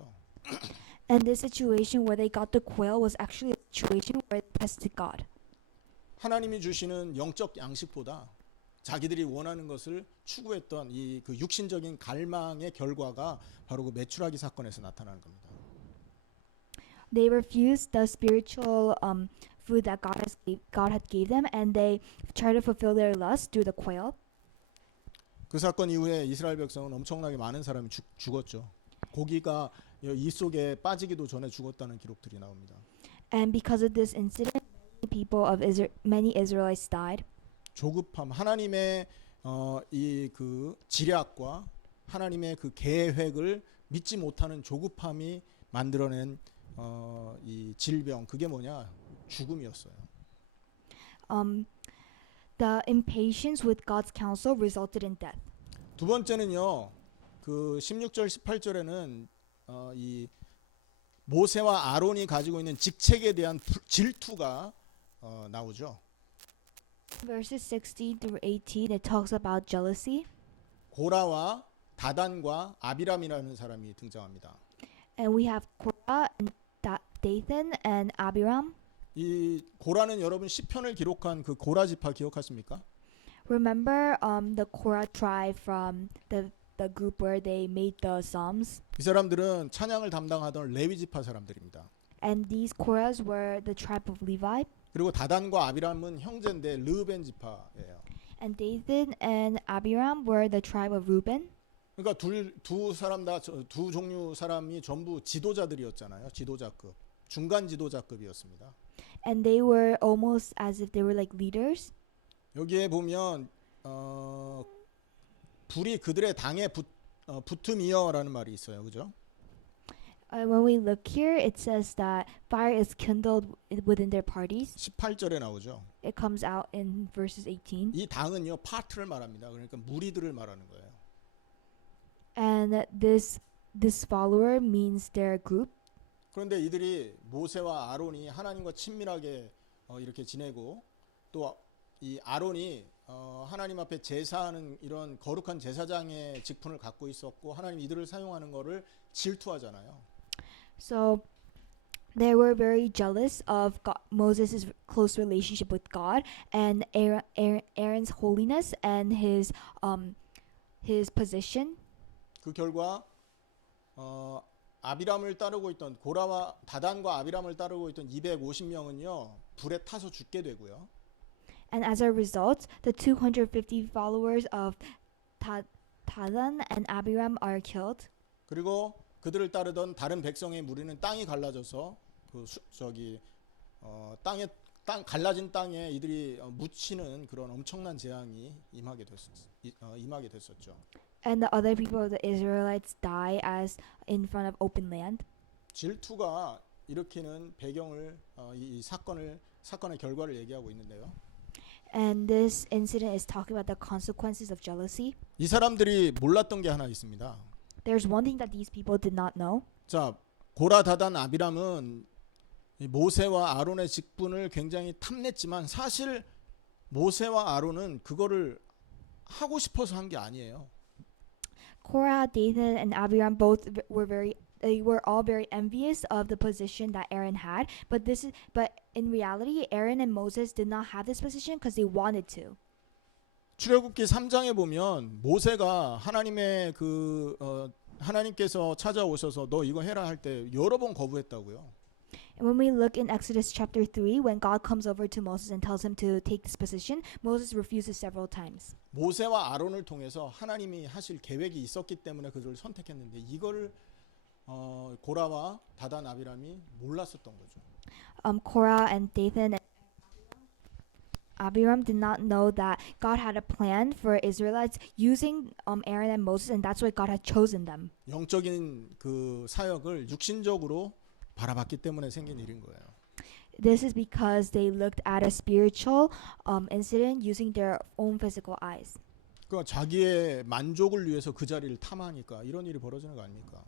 And this situation where they got the quail was actually a situation where they tested God. 하나님이 주시는 영적 양식보다 자기들이 원하는 것을 추구했던 이 그 육신적인 갈망의 결과가 바로 그 메추라기 사건에서 나타나는 겁니다. They refused the spiritual food that God had gave them, and they tried to fulfill their lust through the quail. 그 사건 이후에 이스라엘 백성은 엄청나게 많은 사람이 죽었죠. 고기가 이 속에 빠지기도 전에 죽었다는 기록들이 나옵니다. And because of this incident, many Israelites died. 조급함, 하나님의 이 그 지략과 하나님의 그 계획을 믿지 못하는 조급함이 만들어낸 이 질병, 그게 뭐냐? 죽음이었어요. The impatience with God's counsel resulted in death. 두 번째는요. 그 16절 18절에는 이 모세와 아론이 가지고 있는 직책에 대한 질투가 나오죠. Verses 16 through 18, it talks about jealousy. 고라와 다단과 아비람이라는 사람이 등장합니다. And we have Korah and Dathan and Abiram. 이 고라는 여러분 시편을 기록한 그 고라 지파 기억하십니까? Remember the Korah tribe from the group where they made the Psalms? 이 사람들은 찬양을 담당하던 레위 지파 사람들입니다. And these Korahs were the tribe of Levi. 그리고 다단과 아비람은 형제인데 르벤 지파예요. And Dathan and Abiram were the tribe of Reuben. 그러니까 두 사람 다 두 종류 사람이 전부 지도자들이었잖아요. 지도자급, 중간 지도자급이었습니다. And they were almost as if they were like leaders. 여기에 보면 불이 그들의 당에 붙음이여라는 말이 있어요. 그죠? When we look here, it says that fire is kindled within their parties. 18절에 나오죠. It comes out in verses 18. 이 당은요, 파트를 말합니다. 그러니까 무리들을 말하는 거예요. And this follower means their group. 그런데 이들이 모세와 아론이 하나님과 친밀하게 이렇게 지내고 또 이 아론이 하나님 앞에 제사하는 이런 거룩한 제사장의 직분을 갖고 있었고 하나님 이들을 사용하는 것을 질투하잖아요. So they were very jealous of Moses' close relationship with God and Aaron's holiness and his position. 그 결과 아비람을 따르고 있던 고라와 다단과 아비람을 따르고 있던 250명은요 불에 타서 죽게 되고요. And as a result, the 250 followers of Dathan and Abiram are killed. 그리고 그들을 따르던 다른 백성의 무리는 땅이 갈라져서 갈라진 땅에 이들이 묻히는 그런 엄청난 재앙이 임하게 됐었죠. And the other people of the Israelites die as in front of open land. 질투가 일으키는 배경을 이 사건의 결과를 얘기하고 있는데요. And this incident is talking about the consequences of jealousy. 이 사람들이 몰랐던 게 하나 있습니다. There's one thing that these people did not know. 자, 고라, 다단, 아비람은 이 모세와 아론의 직분을 굉장히 탐냈지만 사실 모세와 아론은 그거를 하고 싶어서 한 게 아니에요. Korah, Dathan, and Abiram they were all very envious of the position that Aaron had, but in reality, Aaron and Moses did not have this position because they wanted to. 출애굽기 3장에 보면 모세가 하나님께서 찾아오셔서 너 이거 해라 할 때 여러 번 거부했다고요. And when we look in Exodus chapter 3, when God comes over to Moses and tells him to take this position, Moses refuses several times. 모세와 아론을 통해서 하나님이 하실 계획이 있었기 때문에 그들을 선택했는데 이거를 고라와 다단 아비람이 몰랐었던 거죠. Korah and Dathan and Abiram did not know that God had a plan for Israelites using Aaron and Moses, and that's why God had chosen them. 영적인 그 사역을 육신적으로 바라봤기 때문에 생긴 일인 거예요. This is because they looked at a spiritual incident using their own physical eyes. 그러니까 자기의 만족을 위해서 그 자리를 탐하니까 이런 일이 벌어지는 거 아닙니까?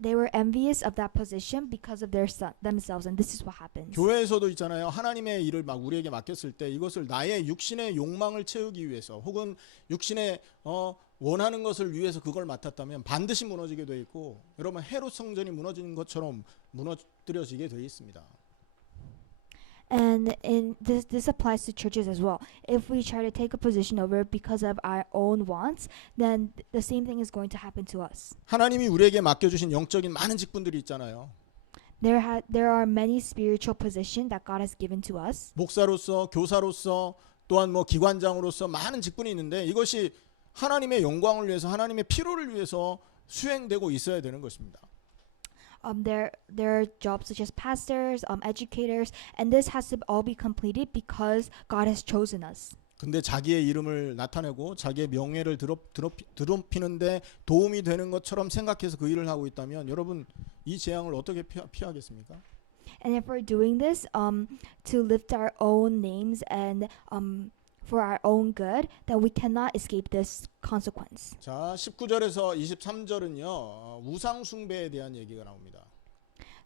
They were envious of that position because of themselves, and this is what happens. 교회에서도 있잖아요. 하나님의 일을 막 우리에게 맡겼을 때 이것을 나의 육신의 욕망을 채우기 위해서 혹은 육신의 원하는 것을 위해서 그걸 맡았다면 반드시 무너지게 돼 있고 여러분 헤롯 성전이 무너지는 것처럼 무너뜨려지게 돼 있습니다. And this applies to churches as well. If we try to take a position over because of our own wants, then the same thing is going to happen to us. 하나님이 우리에게 맡겨주신 영적인 많은 직분들이 있잖아요. There are many spiritual positions that God has given to us. 목사로서, 교사로서, 또한 뭐 기관장으로서 많은 직분이 있는데 이것이 하나님의 영광을 위해서 하나님의 필요를 위해서 수행되고 있어야 되는 것입니다. There are jobs such as pastors, educators, and this has to all be completed because God has chosen us. 근데 자기의 이름을 나타내고 자기의 명예를 드높이는데 도움이 되는 것처럼 생각해서 그 일을 하고 있다면 여러분 이 재앙을 어떻게 피하겠습니까? And if we're doing this to lift our own names and for our own good, then we cannot escape this consequence. 자, 19절에서 23절은요. 우상 숭배에 대한 얘기가 나옵니다.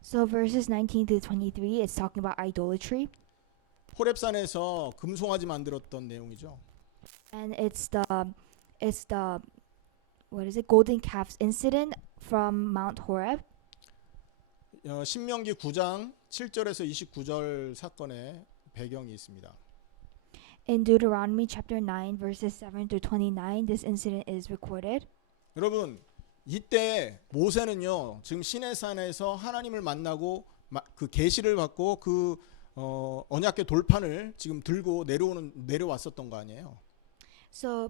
So verses 19 to 23 is talking about idolatry, 호렙산에서 금송아지 만들었던 내용이죠. and it's the what is it, golden calves incident from Mount Horeb. 신명기 9장 7절에서 29절 사건의 배경이 있습니다. In Deuteronomy chapter 9 verses 7 to 29, this incident is recorded. 여러분, 이때 모세는요. 지금 시내산에서 하나님을 만나고 그 계시를 받고 그 언약궤 돌판을 지금 들고 내려왔었던 거 아니에요. So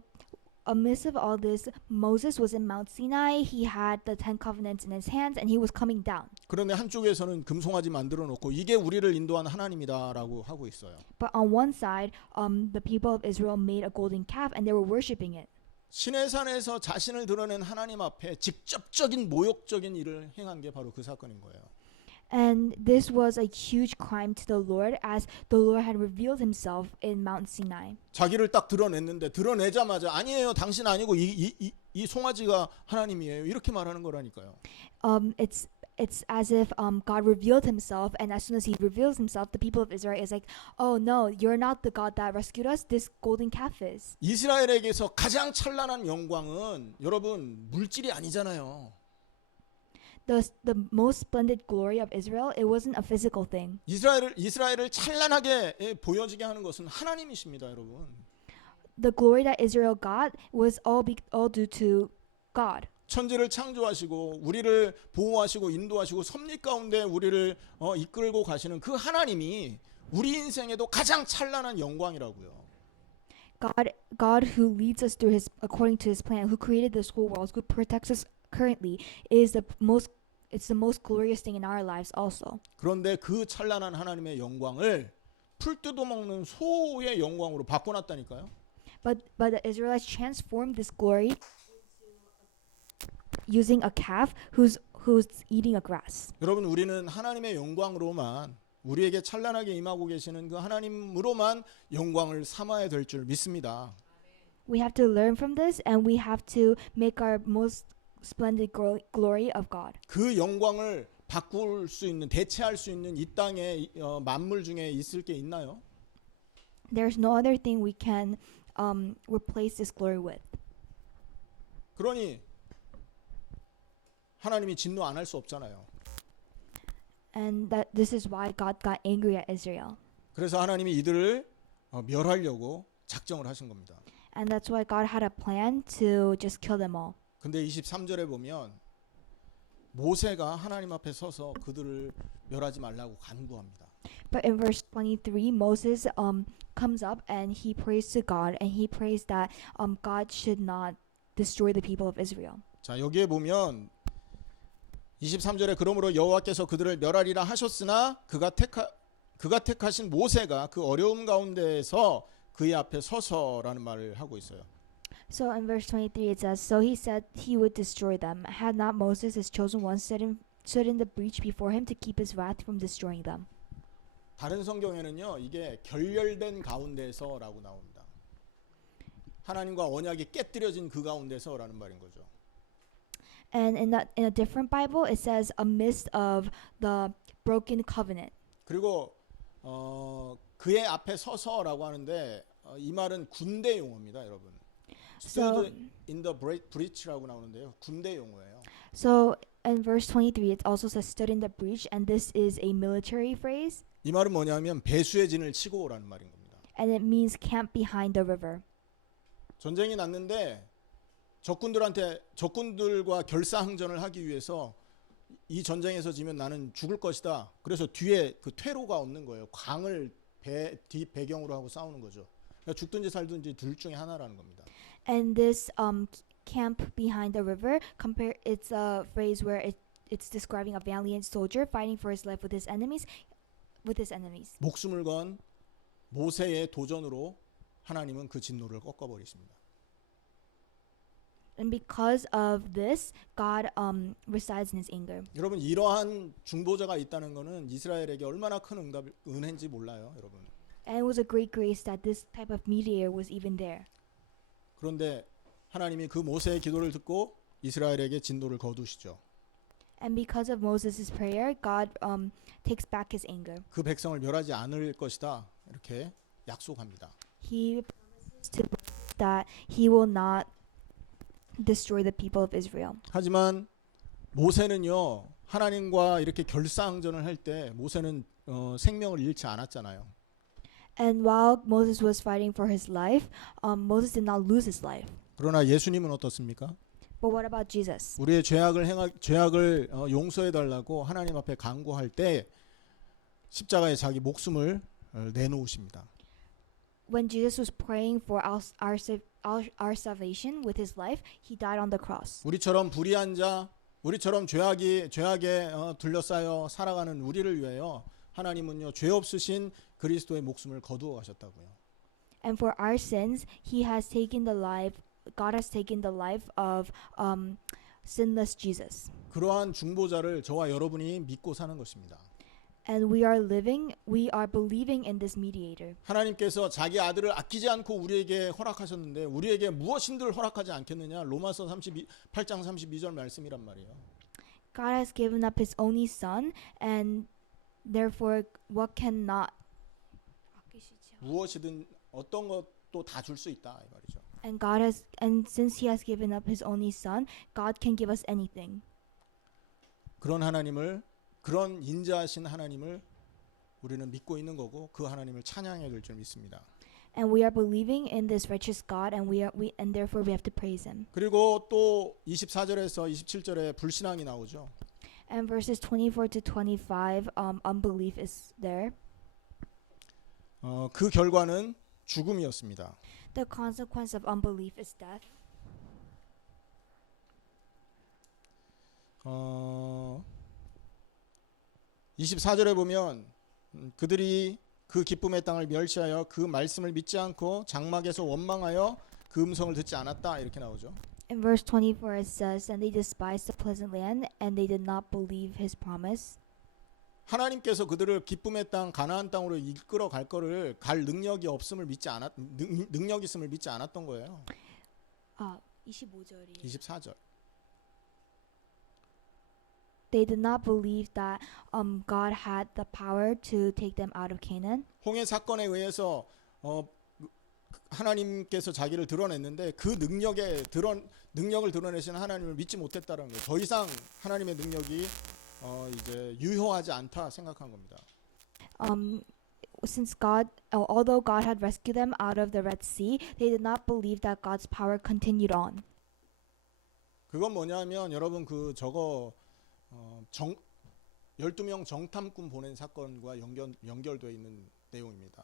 amidst of all this, Moses was in Mount Sinai. He had the 10 covenants in his hands, and he was coming down. 그런데 한쪽에서는 금송아지 만들어 놓고 이게 우리를 인도한 하나님이다라고 하고 있어요. But on one side, the people of Israel made a golden calf, and they were worshiping it. 시내산에서 자신을 드러낸 하나님 앞에 직접적인 모욕적인 일을 행한 게 바로 그 사건인 거예요. And this was a huge crime to the Lord, as the Lord had revealed himself in Mount Sinai. 자기를 딱 드러냈는데 드러내자마자 아니에요, 당신 아니고 이 송아지가 하나님이에요. 이렇게 말하는 거라니까요. It's as if God revealed himself, and as soon as he reveals himself, the people of Israel is like, oh no, you're not the God that rescued us, this golden calf is. 이스라엘에게서 가장 찬란한 영광은 여러분 물질이 아니잖아요. The most splendid glory of Israel, it wasn't a physical thing. 이스라엘을 찬란하게 보여지게 하는 것은 하나님이십니다, 여러분. The glory that Israel got was all due to God. 천지를 창조하시고 우리를 보호하시고 인도하시고 섭리 가운데 우리를 이끌고 가시는 그 하나님이 우리 인생에도 가장 찬란한 영광이라고요. God who leads us through according to his plan, who created this whole world, who protects us currently, is the most glorious thing in our lives also. 그런데 그 찬란한 하나님의 영광을 풀 뜯어먹는 소의 영광으로 바꿔놨다니까요. But the Israelites transformed this glory using a calf who's eating a grass. 여러분, 우리는 하나님의 영광으로만 우리에게 찬란하게 임하고 계시는 그 하나님으로만 영광을 삼아야 될 줄 믿습니다. We have to learn from this, and we have to make our most splendid glory of God. 그 영광을 바꿀 수 있는, 대체할 수 있는 이 땅에 만물 중에 있을 게 있나요? There's no other thing we can replace this glory with. 그러니 하나님이 진노 안 할 수 없잖아요. And that this is why God got angry at Israel. 그래서 하나님이 이들을 멸하려고 작정을 하신 겁니다. And that's why God had a plan to just kill them all. 근데 23절에 보면 모세가 하나님 앞에 서서 그들을 멸하지 말라고 간구합니다. But in verse 23, Moses comes up and he prays to God, and he prays that God should not destroy the people of Israel. 자, 여기에 보면 23절에 그러므로 여호와께서 그들을 멸하리라 하셨으나 그가 택하신 모세가 그 어려움 가운데에서 그의 앞에 서서라는 말을 하고 있어요. So in verse 23 it says, so he said he would destroy them. Had not Moses, his chosen one, stood in the breach before him to keep his wrath from destroying them. 다른 성경에는요, 이게 결렬된 가운데서라고 나옵니다. 하나님과 언약이 깨뜨려진 그 가운데서라는 말인 거죠. And in a different Bible, it says amidst of the broken covenant. 그리고 그의 앞에 서서라고 하는데 이 말은 군대 용어입니다, 여러분. Stood in the breach라고 나오는데요, 군대 용어예요. So in verse 23, it also says stood in the breach, and this is a military phrase. 이 말은 뭐냐면 배수의 진을 치고 오라는 말인 겁니다. And it means camp behind the river. 전쟁이 났는데 적군들과 결사항전을 하기 위해서 이 전쟁에서 지면 나는 죽을 것이다. 그래서 뒤에 그 퇴로가 없는 거예요. 강을 뒤 배경으로 하고 싸우는 거죠. 그러니까 죽든지 살든지 둘 중에 하나라는 겁니다. And this camp behind the river, it's a phrase where it's describing a valiant soldier fighting for his life with his enemies. 목숨을 건 모세의 도전으로 하나님은 그 진노를 꺾어버리십니다. And because of this, God resides in his anger. 여러분, 이러한 중보자가 있다는 것은 이스라엘에게 얼마나 큰 은혜인지 몰라요, 여러분. And it was a great grace that this type of mediator was even there. 그런데 하나님이 그 모세의 기도를 듣고 이스라엘에게 진노를 거두시죠. And because of Moses' prayer, God takes back his anger. 그 백성을 멸하지 않을 것이다. 이렇게 약속합니다. He promises to that he will not destroy the people of Israel. 하지만 모세는요. 하나님과 이렇게 결사항전을 할 때 모세는 생명을 잃지 않았잖아요. And while Moses was fighting for his life, Moses did not lose his life. 그러나 예수님은 어떻습니까? But what about Jesus? 우리의 죄악을 용서해 달라고 하나님 앞에 간구할 때 십자가에 자기 목숨을 내놓으십니다. When Jesus was praying for our salvation with his life, he died on the cross. 우리처럼 불의한 자, 우리처럼 죄악에 둘러싸여 살아가는 우리를 위하여 하나님은요 죄 없으신 그리스도의 목숨을 거두어 가셨다고요. And for our sins, God has taken the life of sinless Jesus. 그러한 중보자를 저와 여러분이 믿고 사는 것입니다. And we are believing in this mediator. 하나님께서 자기 아들을 아끼지 않고 우리에게 허락하셨는데 우리에게 무엇인들 허락하지 않겠느냐? 로마서 8장 32절 말씀이란 말이에요. God has given up his only son, and therefore what cannot 무엇이든 어떤 것도 다 줄 수 있다 이 말이죠. and since he has given up his only son, God can give us anything. 그런 하나님을 그런 인자하신 하나님을 우리는 믿고 있는 거고 그 하나님을 찬양해야 될 줄 믿습니다. And we are believing in this righteous God, and and therefore we have to praise him. 그리고 또 24절에서 27절에 불신앙이 나오죠. And verses 24 to 25, unbelief is there. 그 결과는 죽음이었습니다. The consequence of unbelief is death. 24절에 보면 그들이 그 기쁨의 땅을 멸시하여 그 말씀을 믿지 않고 장막에서 원망하여 그 음성을 듣지 않았다 이렇게 나오죠. In verse 24 it says, and they despised the pleasant land, and they did not believe his promise. 하나님께서 그들을 기쁨의 땅 가나안 땅으로 이끌어 갈 거를 갈 능력이 없음을 믿지 않았 능력 있음을 믿지 않았던 거예요. 25절이 24절. They did not believe that God had the power to take them out of Canaan. 홍해 사건에 의해서 하나님께서 자기를 드러냈는데 그 능력을 드러내시는 하나님을 믿지 못했다는 거예요. 더 이상 하나님의 능력이 이제 유효하지 않다 생각한 겁니다. Since although God had rescued them out of the Red Sea, they did not believe that God's power continued on. 그건 뭐냐면 여러분 저거 12명 정탐꾼 보낸 사건과 연결되어 있는 내용입니다.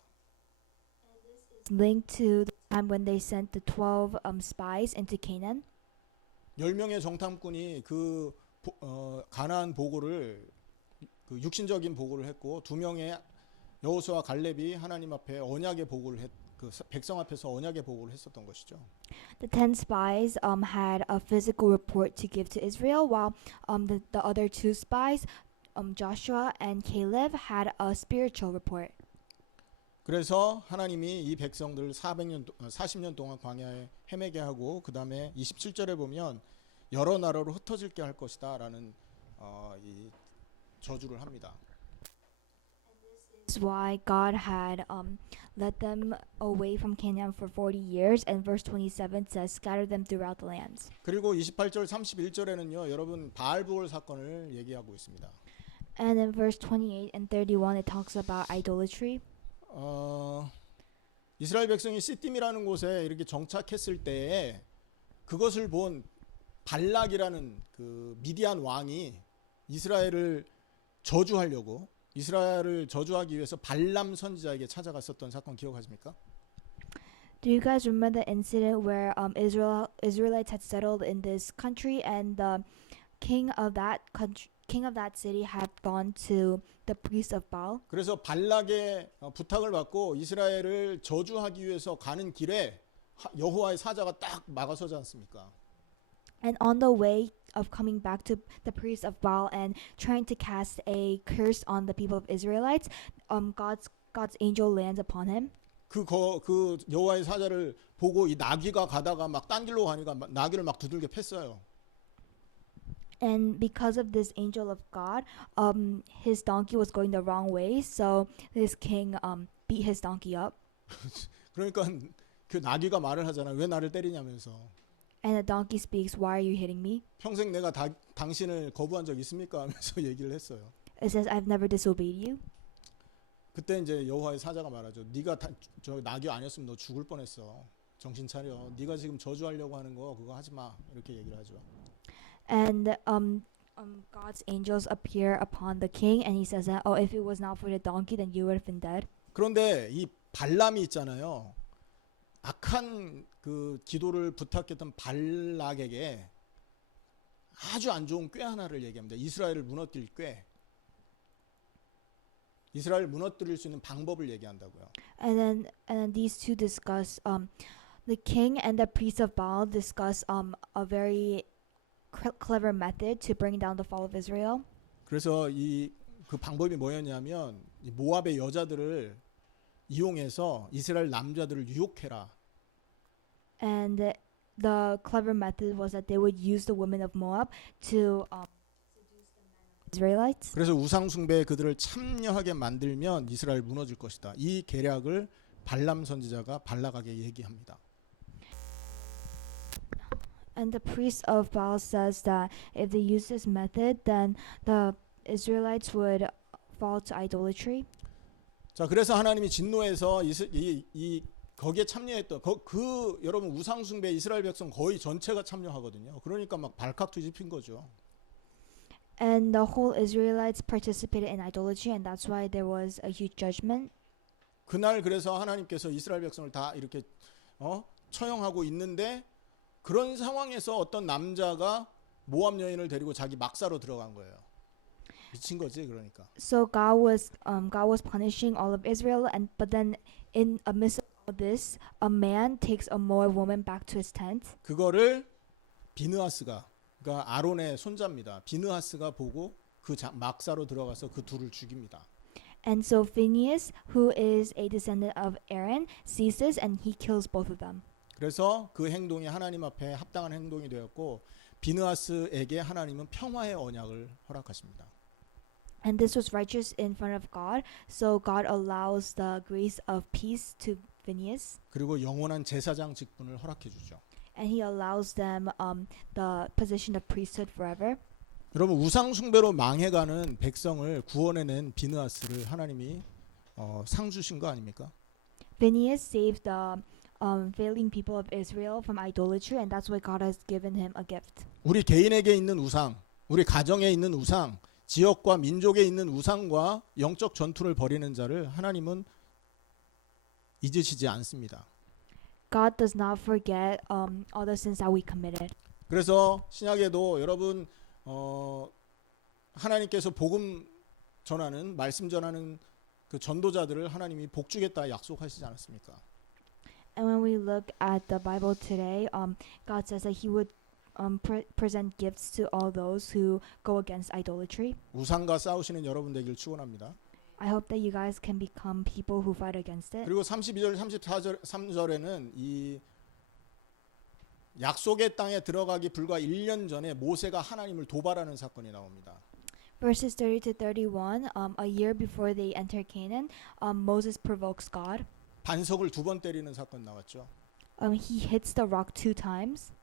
It's linked to the time when they sent the 12 spies into Canaan. 10명의 정탐꾼이 가나안 보고를 그 육신적인 보고를 했고 2명의 여호수아 갈렙이 하나님 앞에 언약의 보고를 그 백성 앞에서 언약의 보고를 했었던 것이죠. The 10 spies had a physical report to give to Israel, while the other 2 spies, Joshua and Caleb, had a spiritual report. 그래서 하나님이 이 백성들 40년 동안 광야에 헤매게 하고 그 다음에 27절에 보면 여러 나라로 흩어질게 할 것이다라는 이 저주를 합니다. That's why God had led them away from Canaan for 40 years, and verse 27 says, scatter them throughout the lands. 그리고 28절 31절에는요 여러분 바알부올 사건을 얘기하고 있습니다. And in verse 28 and 31 it talks about idolatry. 이스라엘 백성이 시딤이라는 곳에 이렇게 정착했을 때에 그것을 본 발락이라는 그 미디안 왕이 이스라엘을 저주하기 위해서 발람 선지자에게 찾아갔었던 사건 기억하십니까? Do you guys remember the incident where Israelites had settled in this country, and the king of that city had gone to the priest of Baal? 그래서 발락의 부탁을 받고 이스라엘을 저주하기 위해서 가는 길에 여호와의 사자가 딱 막아서지 않습니까? And on the way of coming back to the priest of Baal and trying to cast a curse on the people of Israelites, God's angel lands upon him. 그 여호와의 사자를 보고 이 나귀가 가다가 막 딴 길로 가니까 나귀를 막 두들겨 팼어요. And because of this angel of God, his donkey was going the wrong way, so this king beat his donkey up. 그러니까 그 나귀가 말을 하잖아. 왜 나를 때리냐면서. And the donkey speaks, "Why are you hitting me?" 평생 내가 당신을 거부한 적 있습니까? 하면서 얘기를 했어요. It says, "I've never disobeyed you." 그때 이제 여호와의 사자가 말하죠. 네가 저 나귀 아니었으면 너 죽을 뻔했어. 정신 차려. 네가 지금 저주하려고 하는 거 그거 하지 마. 이렇게 얘기를 하죠. And God's angels appear upon the king, and he says that, "Oh, if it was not for the donkey, then you would have been dead." 그런데 이 발람이 있잖아요. 악한 그 기도를 부탁했던 발락에게 아주 안 좋은 꾀 하나를 얘기합니다. 이스라엘을 무너뜨릴 꾀. 이스라엘을 무너뜨릴 수 있는 방법을 얘기한다고요. And then these two discuss. The king and the priest of Baal discuss a very clever method to bring down the fall of Israel. 그래서 그 방법이 뭐였냐면 이 모압의 여자들을 이용해서 이스라엘 남자들을 유혹해라. And the clever method was that they would use the women of Moab to seduce the men of Israelites. 그래서 우상 숭배에 그들을 참여하게 만들면 이스라엘 무너질 것이다. 이 계략을 발람 선지자가 발락에게 얘기합니다. And the priest of Baal says that if they use this method, then the Israelites would fall to idolatry. 자, 그래서 하나님이 진노해서 거기에 참여했던 여러분 우상 숭배 이스라엘 백성 거의 전체가 참여하거든요. 그러니까 막 발칵 뒤집힌 거죠. And the whole Israelites participated in idolatry, and that's why there was a huge judgment. 그날 그래서 하나님께서 이스라엘 백성을 다 이렇게 처형하고 있는데 그런 상황에서 어떤 남자가 모압 여인을 데리고 자기 막사로 들어간 거예요. 미친 거지 그러니까. So God was punishing all of Israel, but then in the midst of all this, a man takes a Moab woman back to his tent. 그거를 비느하스가 그러니까 아론의 손자입니다. 비느하스가 보고 그 막사로 들어가서 그 둘을 죽입니다. And so Phinehas, who is a descendant of Aaron, sees this and he kills both of them. 그래서 그 행동이 하나님 앞에 합당한 행동이 되었고 비느하스에게 하나님은 평화의 언약을 허락하십니다. And this was righteous in front of God, so God allows the grace of peace to Phinehas. 그리고 영원한 제사장 직분을 허락해 주죠. And he allows them the position of priesthood forever. 여러분 우상 숭배로 망해가는 백성을 구원해낸 비느하스를 하나님이 상 주신 거 아닙니까? Phinehas saved the failing people of Israel from idolatry, and that's why God has given him a gift. 우리 개인에게 있는 우상, 우리 가정에 있는 우상, 지역과 민족에 있는 우상과 영적 전투를 벌이는 자를 하나님은 잊으시지 않습니다. God does not forget all the sins that we committed. 그래서 신약에도 여러분 하나님께서 복음 전하는 말씀 전하는 그 전도자들을 하나님이 복주겠다 약속하시지 않았습니까? And when we look at the Bible today, God says that He would present gifts to all those who go against idolatry. 우상과 싸우시는 여러분 되길 축원합니다. I hope that you guys can become people who fight against it. 그리고 32절, 34절, 3절에는 이 약속의 땅에 들어가기 불과 1년 전에 모세가 하나님을 도발하는 사건이 나옵니다. Verses 30 to 31, a year before they enter Canaan, Moses provokes God. 반석을 2번 때리는 사건 나왔죠. He hits the rock 2 times.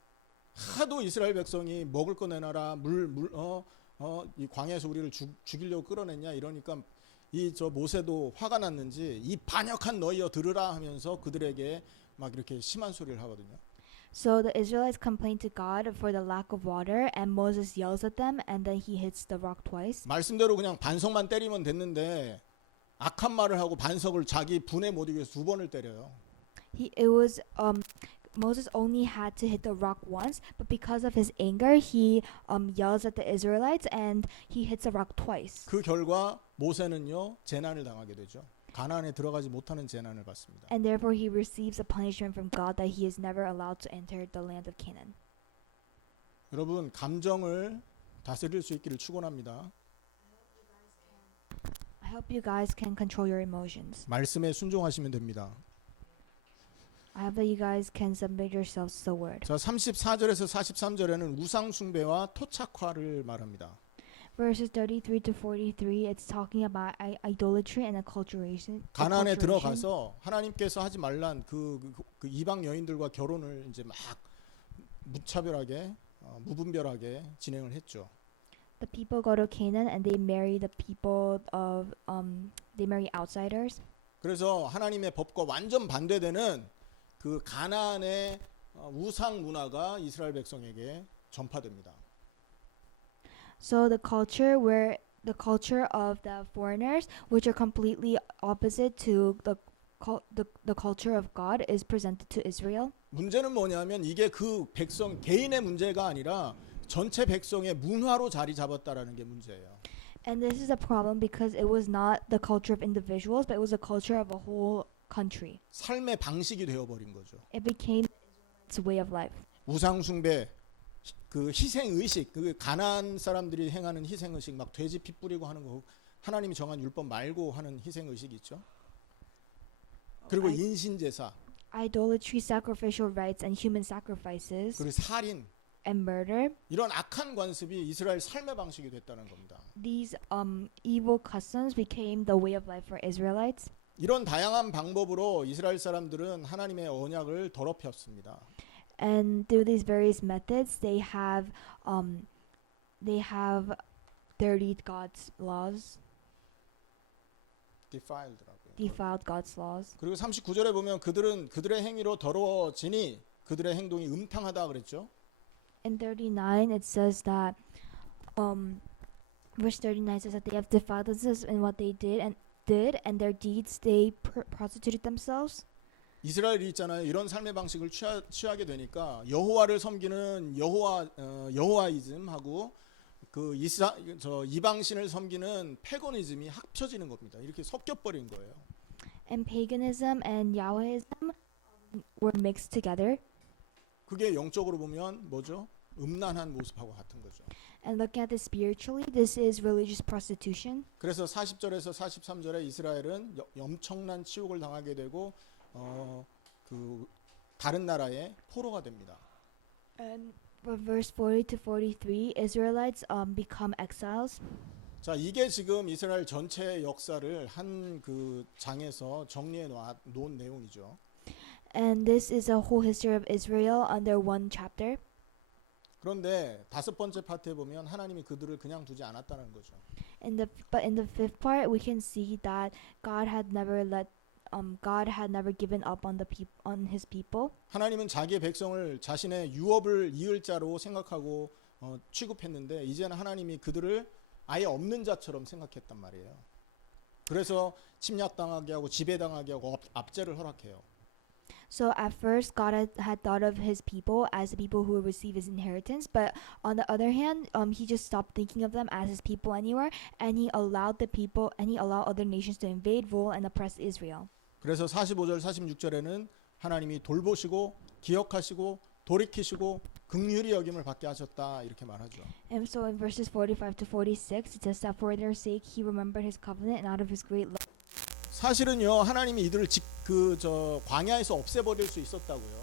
하도 이스라엘 백성이 먹을 거 내놔라 이 광야에서 우리를 죽이려고 끌어냈냐 이러니까 이 저 모세도 화가 났는지 이 반역한 너희여 들으라 하면서 그들에게 막 이렇게 심한 소리를 하거든요. So the Israelites complain to God for the lack of water, and Moses yells at them, and then he hits the rock twice. 말씀대로 그냥 반석만 때리면 됐는데 악한 말을 하고 반석을 자기 분에 못 이겨서 2번을 때려요. Moses only had to hit the rock once, but because of his anger, he yells at the Israelites and he hits the rock twice. 그 결과 모세는요 재난을 당하게 되죠. 가나안에 들어가지 못하는 재난을 받습니다. And therefore he receives a punishment from God that he is never allowed to enter the land of Canaan. 여러분 감정을 다스릴 수 있기를 축원합니다. I I hope you guys can control your emotions. 말씀에 순종하시면 됩니다. I hope that you guys can submit yourselves to the word. 자, 34절에서 43절에는 우상 숭배와 토착화를 말합니다. Verses 33 to 43, it's talking about idolatry and acculturation. 가나안에 들어가서 하나님께서 하지 말란 그 이방 여인들과 결혼을 이제 막 무차별하게 무분별하게 진행을 했죠. The people go to Canaan and they marry the people of they marry outsiders. 그래서 하나님의 법과 완전 반대되는 그 가나안의 우상 문화가 이스라엘 백성에게 전파됩니다. So the culture of the foreigners, which are completely opposite to the culture of God, is presented to Israel. 문제는 뭐냐면 이게 그 백성 개인의 문제가 아니라 전체 백성의 문화로 자리 잡았다라는 게 문제예요. And this is a problem because it was not the culture of individuals, but it was the culture of a whole country. 삶의 방식이 되어버린 거죠. It became its way of life. 우상 숭배, 그 희생 의식, 그 가나안 사람들이 행하는 희생 의식, 막 돼지 피 뿌리고 하는 거, 하나님이 정한 율법 말고 하는 희생 의식이 있죠. 그리고 인신 제사, Idolatry, sacrificial rites, and human sacrifices, 그리고 살인, and murder. 이런 악한 관습이 이스라엘 삶의 방식이 됐다는 겁니다. These evil customs became the way of life for Israelites. 이런 다양한 방법으로 이스라엘 사람들은 하나님의 언약을 더럽혔습니다. And through these various methods, they have dirtied God's laws, defiled God's laws. 그리고 39절에 보면 그들의 행위로 더러워지니 그들의 행동이 음탕하다 그랬죠. In 39, it says that, verse 39 says that they have defiled themselves in what they did, and their deeds they prostituted themselves. 이스라엘이 있잖아요. 이런 삶의 방식을 취하게 되니까 여호와를 섬기는 여호와이즘하고 그 이방신을 섬기는 패거니즘이 합쳐지는 겁니다. 이렇게 섞여버린 거예요. And paganism and Yahwehism were mixed together. 그게 영적으로 보면 뭐죠? 음란한 모습하고 같은 거죠. And looking at this spiritually, this is religious prostitution. 그래서 40절에서 43절에 이스라엘은 엄청난 치욕을 당하게 되고 그 다른 나라의 포로가 됩니다. And from verse 40 to 43, Israelites become exiles. 자, 이게 지금 이스라엘 전체의 역사를 한 그 장에서 정리해 놓은 내용이죠. And this is a whole history of Israel under one chapter. 그런데 다섯 번째 파트에 보면 하나님이 그들을 그냥 두지 않았다는 거죠. But in the fifth part, we can see that God had never given up on His people. 하나님은 자기의 백성을 자신의 유업을 이을 자로 생각하고 취급했는데 이제는 하나님이 그들을 아예 없는 자처럼 생각했단 말이에요. 그래서 침략당하게 하고 지배당하게 하고 압제를 허락해요. So at first, God had thought of His people as the people who would receive His inheritance, but on the other hand, He just stopped thinking of them as His people anymore, and He allowed other nations to invade, rule, and oppress Israel. 그래서 45절, 46절에는 하나님이 돌보시고 기억하시고 돌이키시고 긍휼히 여김을 받게 하셨다 이렇게 말하죠. And so in verses 45 to 46, it says that for their sake He remembered His covenant, and out of His great love. 사실은요, 하나님이 이들을 광야에서 없애버릴 수 있었다고요.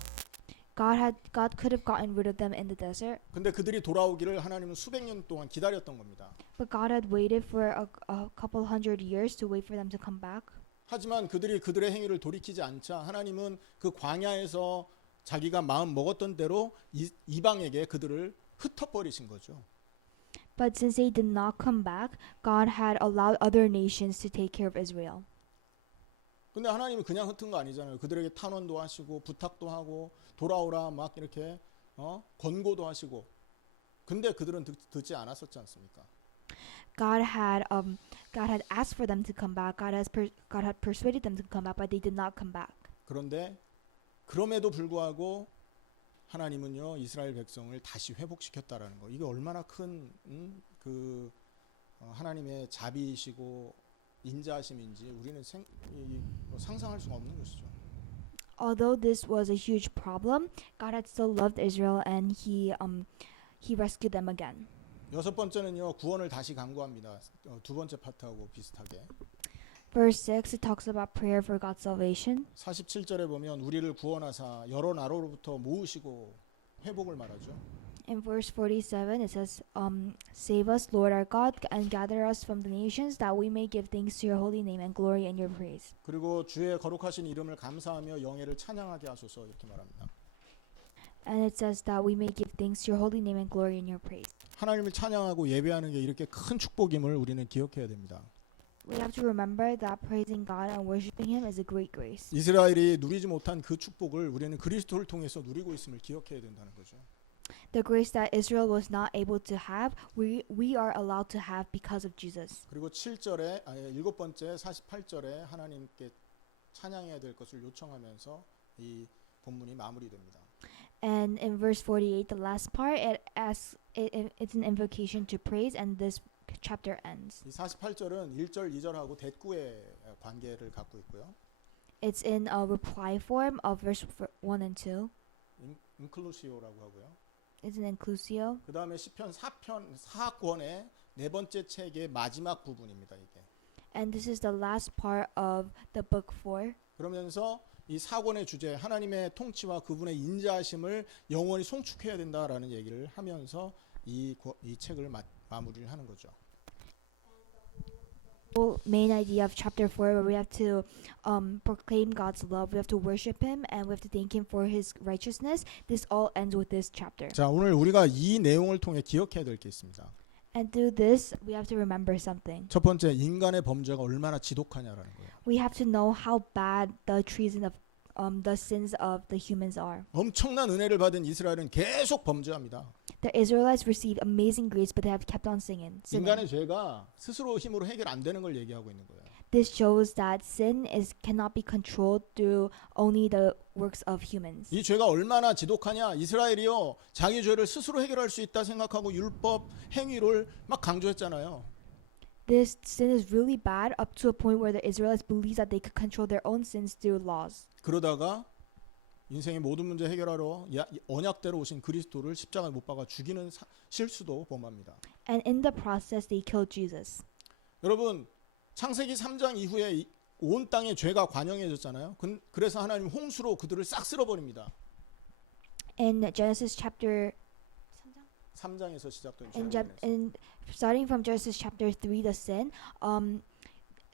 God could have gotten rid of them in the desert. 근데 그들이 돌아오기를 하나님은 수백 년 동안 기다렸던 겁니다. But God had waited for a couple hundred years to wait for them to come back. 하지만 그들이 그들의 행위를 돌이키지 않자 하나님은 그 광야에서 자기가 마음 먹었던 대로 이방에게 그들을 흩어버리신 거죠. But since they did not come back, God had allowed other nations to take care of Israel. 근데 하나님이 그냥 흩은 거 아니잖아요. 그들에게 탄원도 하시고 부탁도 하고 돌아오라 막 이렇게 권고도 하시고. 근데 그들은 듣지 않았었지 않습니까? God had asked for them to come back. God had persuaded them to come back, but they did not come back. 그런데 그럼에도 불구하고 하나님은요 이스라엘 백성을 다시 회복시켰다라는 거. 이게 얼마나 큰 하나님의 자비이시고 인자하심인지 우리는 상상할 수가 없는 것이죠. Although this was a huge problem, God had still loved Israel, and He rescued them again. 여섯 번째는요 구원을 다시 강구합니다. 두 번째 파트하고 비슷하게. Verse 6, it talks about prayer for God's salvation. 47절에 보면 우리를 구원하사 여러 나라로부터 모으시고 회복을 말하죠. In verse 47, it says, Save us, Lord our God, and gather us from the nations, that we may give thanks to your holy name and glory in your praise. 그리고 주의 거룩하신 이름을 감사하며 영예를 찬양하게 하소서 이렇게 말합니다. And it says that we may give thanks to your holy name and glory in your praise. 하나님을 찬양하고 예배하는 게 이렇게 큰 축복임을 우리는 기억해야 됩니다. We have to remember that praising God and worshiping Him is a great grace. 이스라엘이 누리지 못한 그 축복을 우리는 그리스도를 통해서 누리고 있음을 기억해야 된다는 거죠. The grace that Israel was not able to have, we are allowed to have because of Jesus. 그리고 7절에 일곱 번째 48절에 하나님께 찬양해야 될 것을 요청하면서 이 본문이 마무리됩니다. And in verse 48, the last part, it's an invocation to praise, and this chapter ends. 이 48절은 1절, 2절하고 대꾸의 관계를 갖고 있고요. It's in a reply form of verse 1 and 2. 인클루시오라고 하고요. It's an inclusio. 그 다음에 시편 4권의 네 번째 책의 마지막 부분입니다. 이게. And this is the last part of the book 4. 그러면서 이 4권의 주제 하나님의 통치와 그분의 인자하심을 영원히 송축해야 된다라는 얘기를 하면서 이 책을 마무리를 하는 거죠. Whole main idea of chapter 4, where we have to proclaim God's love, we have to worship Him, and we have to thank Him for His righteousness. This all ends with this chapter. 자, 오늘 우리가 이 내용을 통해 기억해야 될 게 있습니다. And through this, we have to remember something. 첫 번째, 인간의 범죄가 얼마나 지독하냐라는 거예요. We have to know how bad the treason of the sins of the humans are. 엄청난 은혜를 받은 이스라엘은 계속 범죄합니다. The Israelites received amazing grace, but they have kept on sinning. 인간의 죄가 스스로 힘으로 해결 안 되는 걸 얘기하고 있는 거예요. This shows that sin cannot be controlled through only the works of humans. 이 죄가 얼마나 지독하냐? 이스라엘이요 자기 죄를 스스로 해결할 수 있다 생각하고 율법 행위를 막 강조했잖아요. This sin is really bad up to a point where the Israelites believed that they could control their own sins through laws. 그러다가 인생의 모든 문제 해결하러 언약대로 오신 그리스도를 십자가에 못 박아 죽이는 실수도 범합니다. And in the process, they killed Jesus. 여러분 창세기 3장 이후에 온 땅에 죄가 관영해졌잖아요. 그래서 하나님 홍수로 그들을 싹 쓸어버립니다. In Genesis chapter 3장에서 시작된 in starting from Genesis chapter 3, the sin,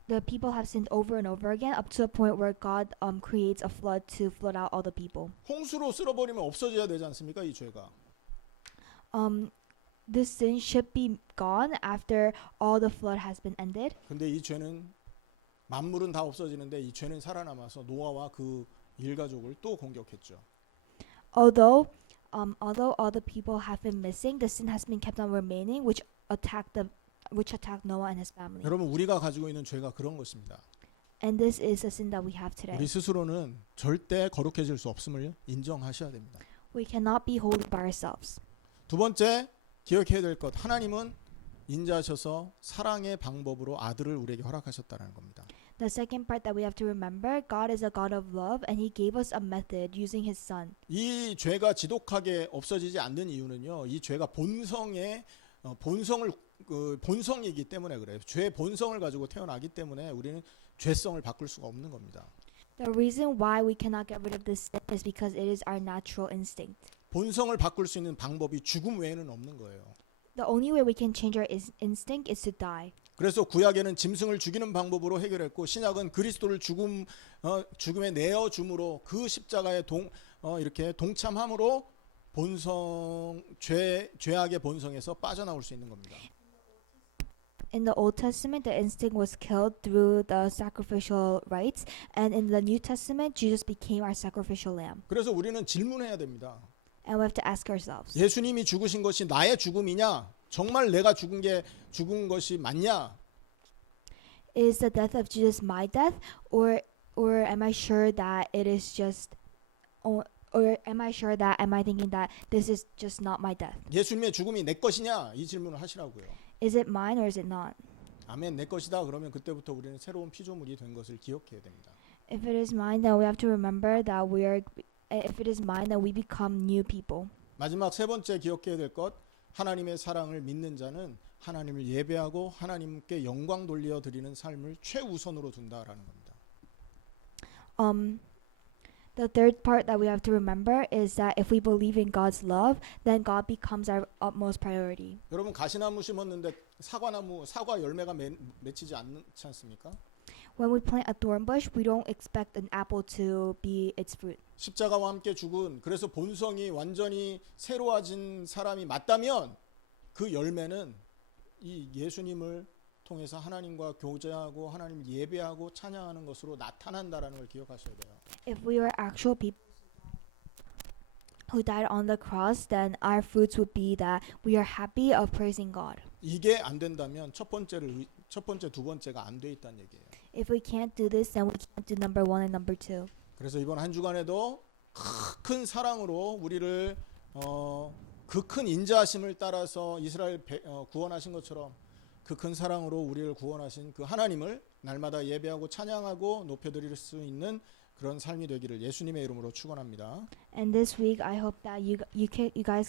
the people have sinned over and over again up to a point where God creates a flood to flood out all the people. 홍수로 쓸어버리면 없어져야 되지 않습니까? 이 죄가. This sin should be gone after all the flood has been ended. 근데 이 죄는 만물은 다 없어지는데 이 죄는 살아남아서 노아와 그 일가족을 또 공격했죠. Although all the people have been missing, the sin has been kept on remaining, which attacked Noah and his family. 여러분 우리가 가지고 있는 죄가 그런 것입니다. And this is a sin that we have today. 우리 스스로는 절대 거룩해질 수 없음을 인정하셔야 됩니다. We cannot be holy by ourselves. 두 번째 기억해야 될 것, 하나님은 인자하셔서 사랑의 방법으로 아들을 우리에게 허락하셨다는 겁니다. The second part that we have to remember, God is a God of love, and He gave us a method using His Son. 이 죄가 지독하게 없어지지 않는 이유는요, 이 죄가 본성의 본성이기 때문에 그래요. 죄의 본성을 가지고 태어나기 때문에 우리는 죄성을 바꿀 수가 없는 겁니다. The reason why we cannot get rid of this sin is because it is our natural instinct. 본성을 바꿀 수 있는 방법이 죽음 외에는 없는 거예요. The only way we can change our instinct is to die. 그래서 구약에는 짐승을 죽이는 방법으로 해결했고 신약은 그리스도를 죽음에 내어 줌으로 그 십자가에 이렇게 동참함으로 죄악의 본성에서 빠져나올 수 있는 겁니다. In the Old Testament, the instinct was killed through the sacrificial rites, and in the New Testament, Jesus became our sacrificial lamb. 그래서 우리는 질문해야 됩니다. And we have to ask ourselves, 예수님이 죽으신 것이 나의 죽음이냐? 정말 내가 죽은 것이 맞냐? is the death of Jesus my death, or am I sure that it is just, or am I thinking that this is just not my death? 예수님의 죽음이 내 것이냐? 이 질문을 하시라고요. Is it mine or is it not? 아멘, 내 것이다. 그러면 그때부터 우리는 새로운 피조물이 된 것을 기억해야 됩니다. If it is mine, then we have to remember that if it is mine, then we become new people. 마지막 세 번째 기억해야 될 것, 하나님의 사랑을 믿는 자는 하나님을 예배하고 하나님께 영광 돌려 드리는 삶을 최우선으로 둔다라는 겁니다. The third part that we have to remember is that if we believe in God's love, then God becomes our utmost priority. 여러분 가시나무 심었는데 사과 열매가 맺히지 않지 않습니까? When we plant a thorn bush, we don't expect an apple to be its fruit. 십자가와 함께 죽은 그래서 본성이 완전히 새로워진 사람이 맞다면 그 열매는 이 예수님을 통해서 하나님과 교제하고 하나님을 예배하고 찬양하는 것으로 나타난다라는 걸 기억하셔야 돼요. If we were actual people who died on the cross, then our fruits would be that we are happy of praising God. 이게 안 된다면 첫 번째, 두 번째가 안 돼 있다는 얘기예요. If we can't do this, then we can't do number one and number two. 그래서 이번 한 주간에도 큰 사랑으로 우리를 그 큰 인자하심을 따라서 이스라엘 구원하신 것처럼 그 큰 사랑으로 우리를 구원하신 그 하나님을 날마다 예배하고 찬양하고 높여드릴 수 있는 그런 삶이 되기를 예수님의 이름으로 축원합니다. And this week, I hope that you guys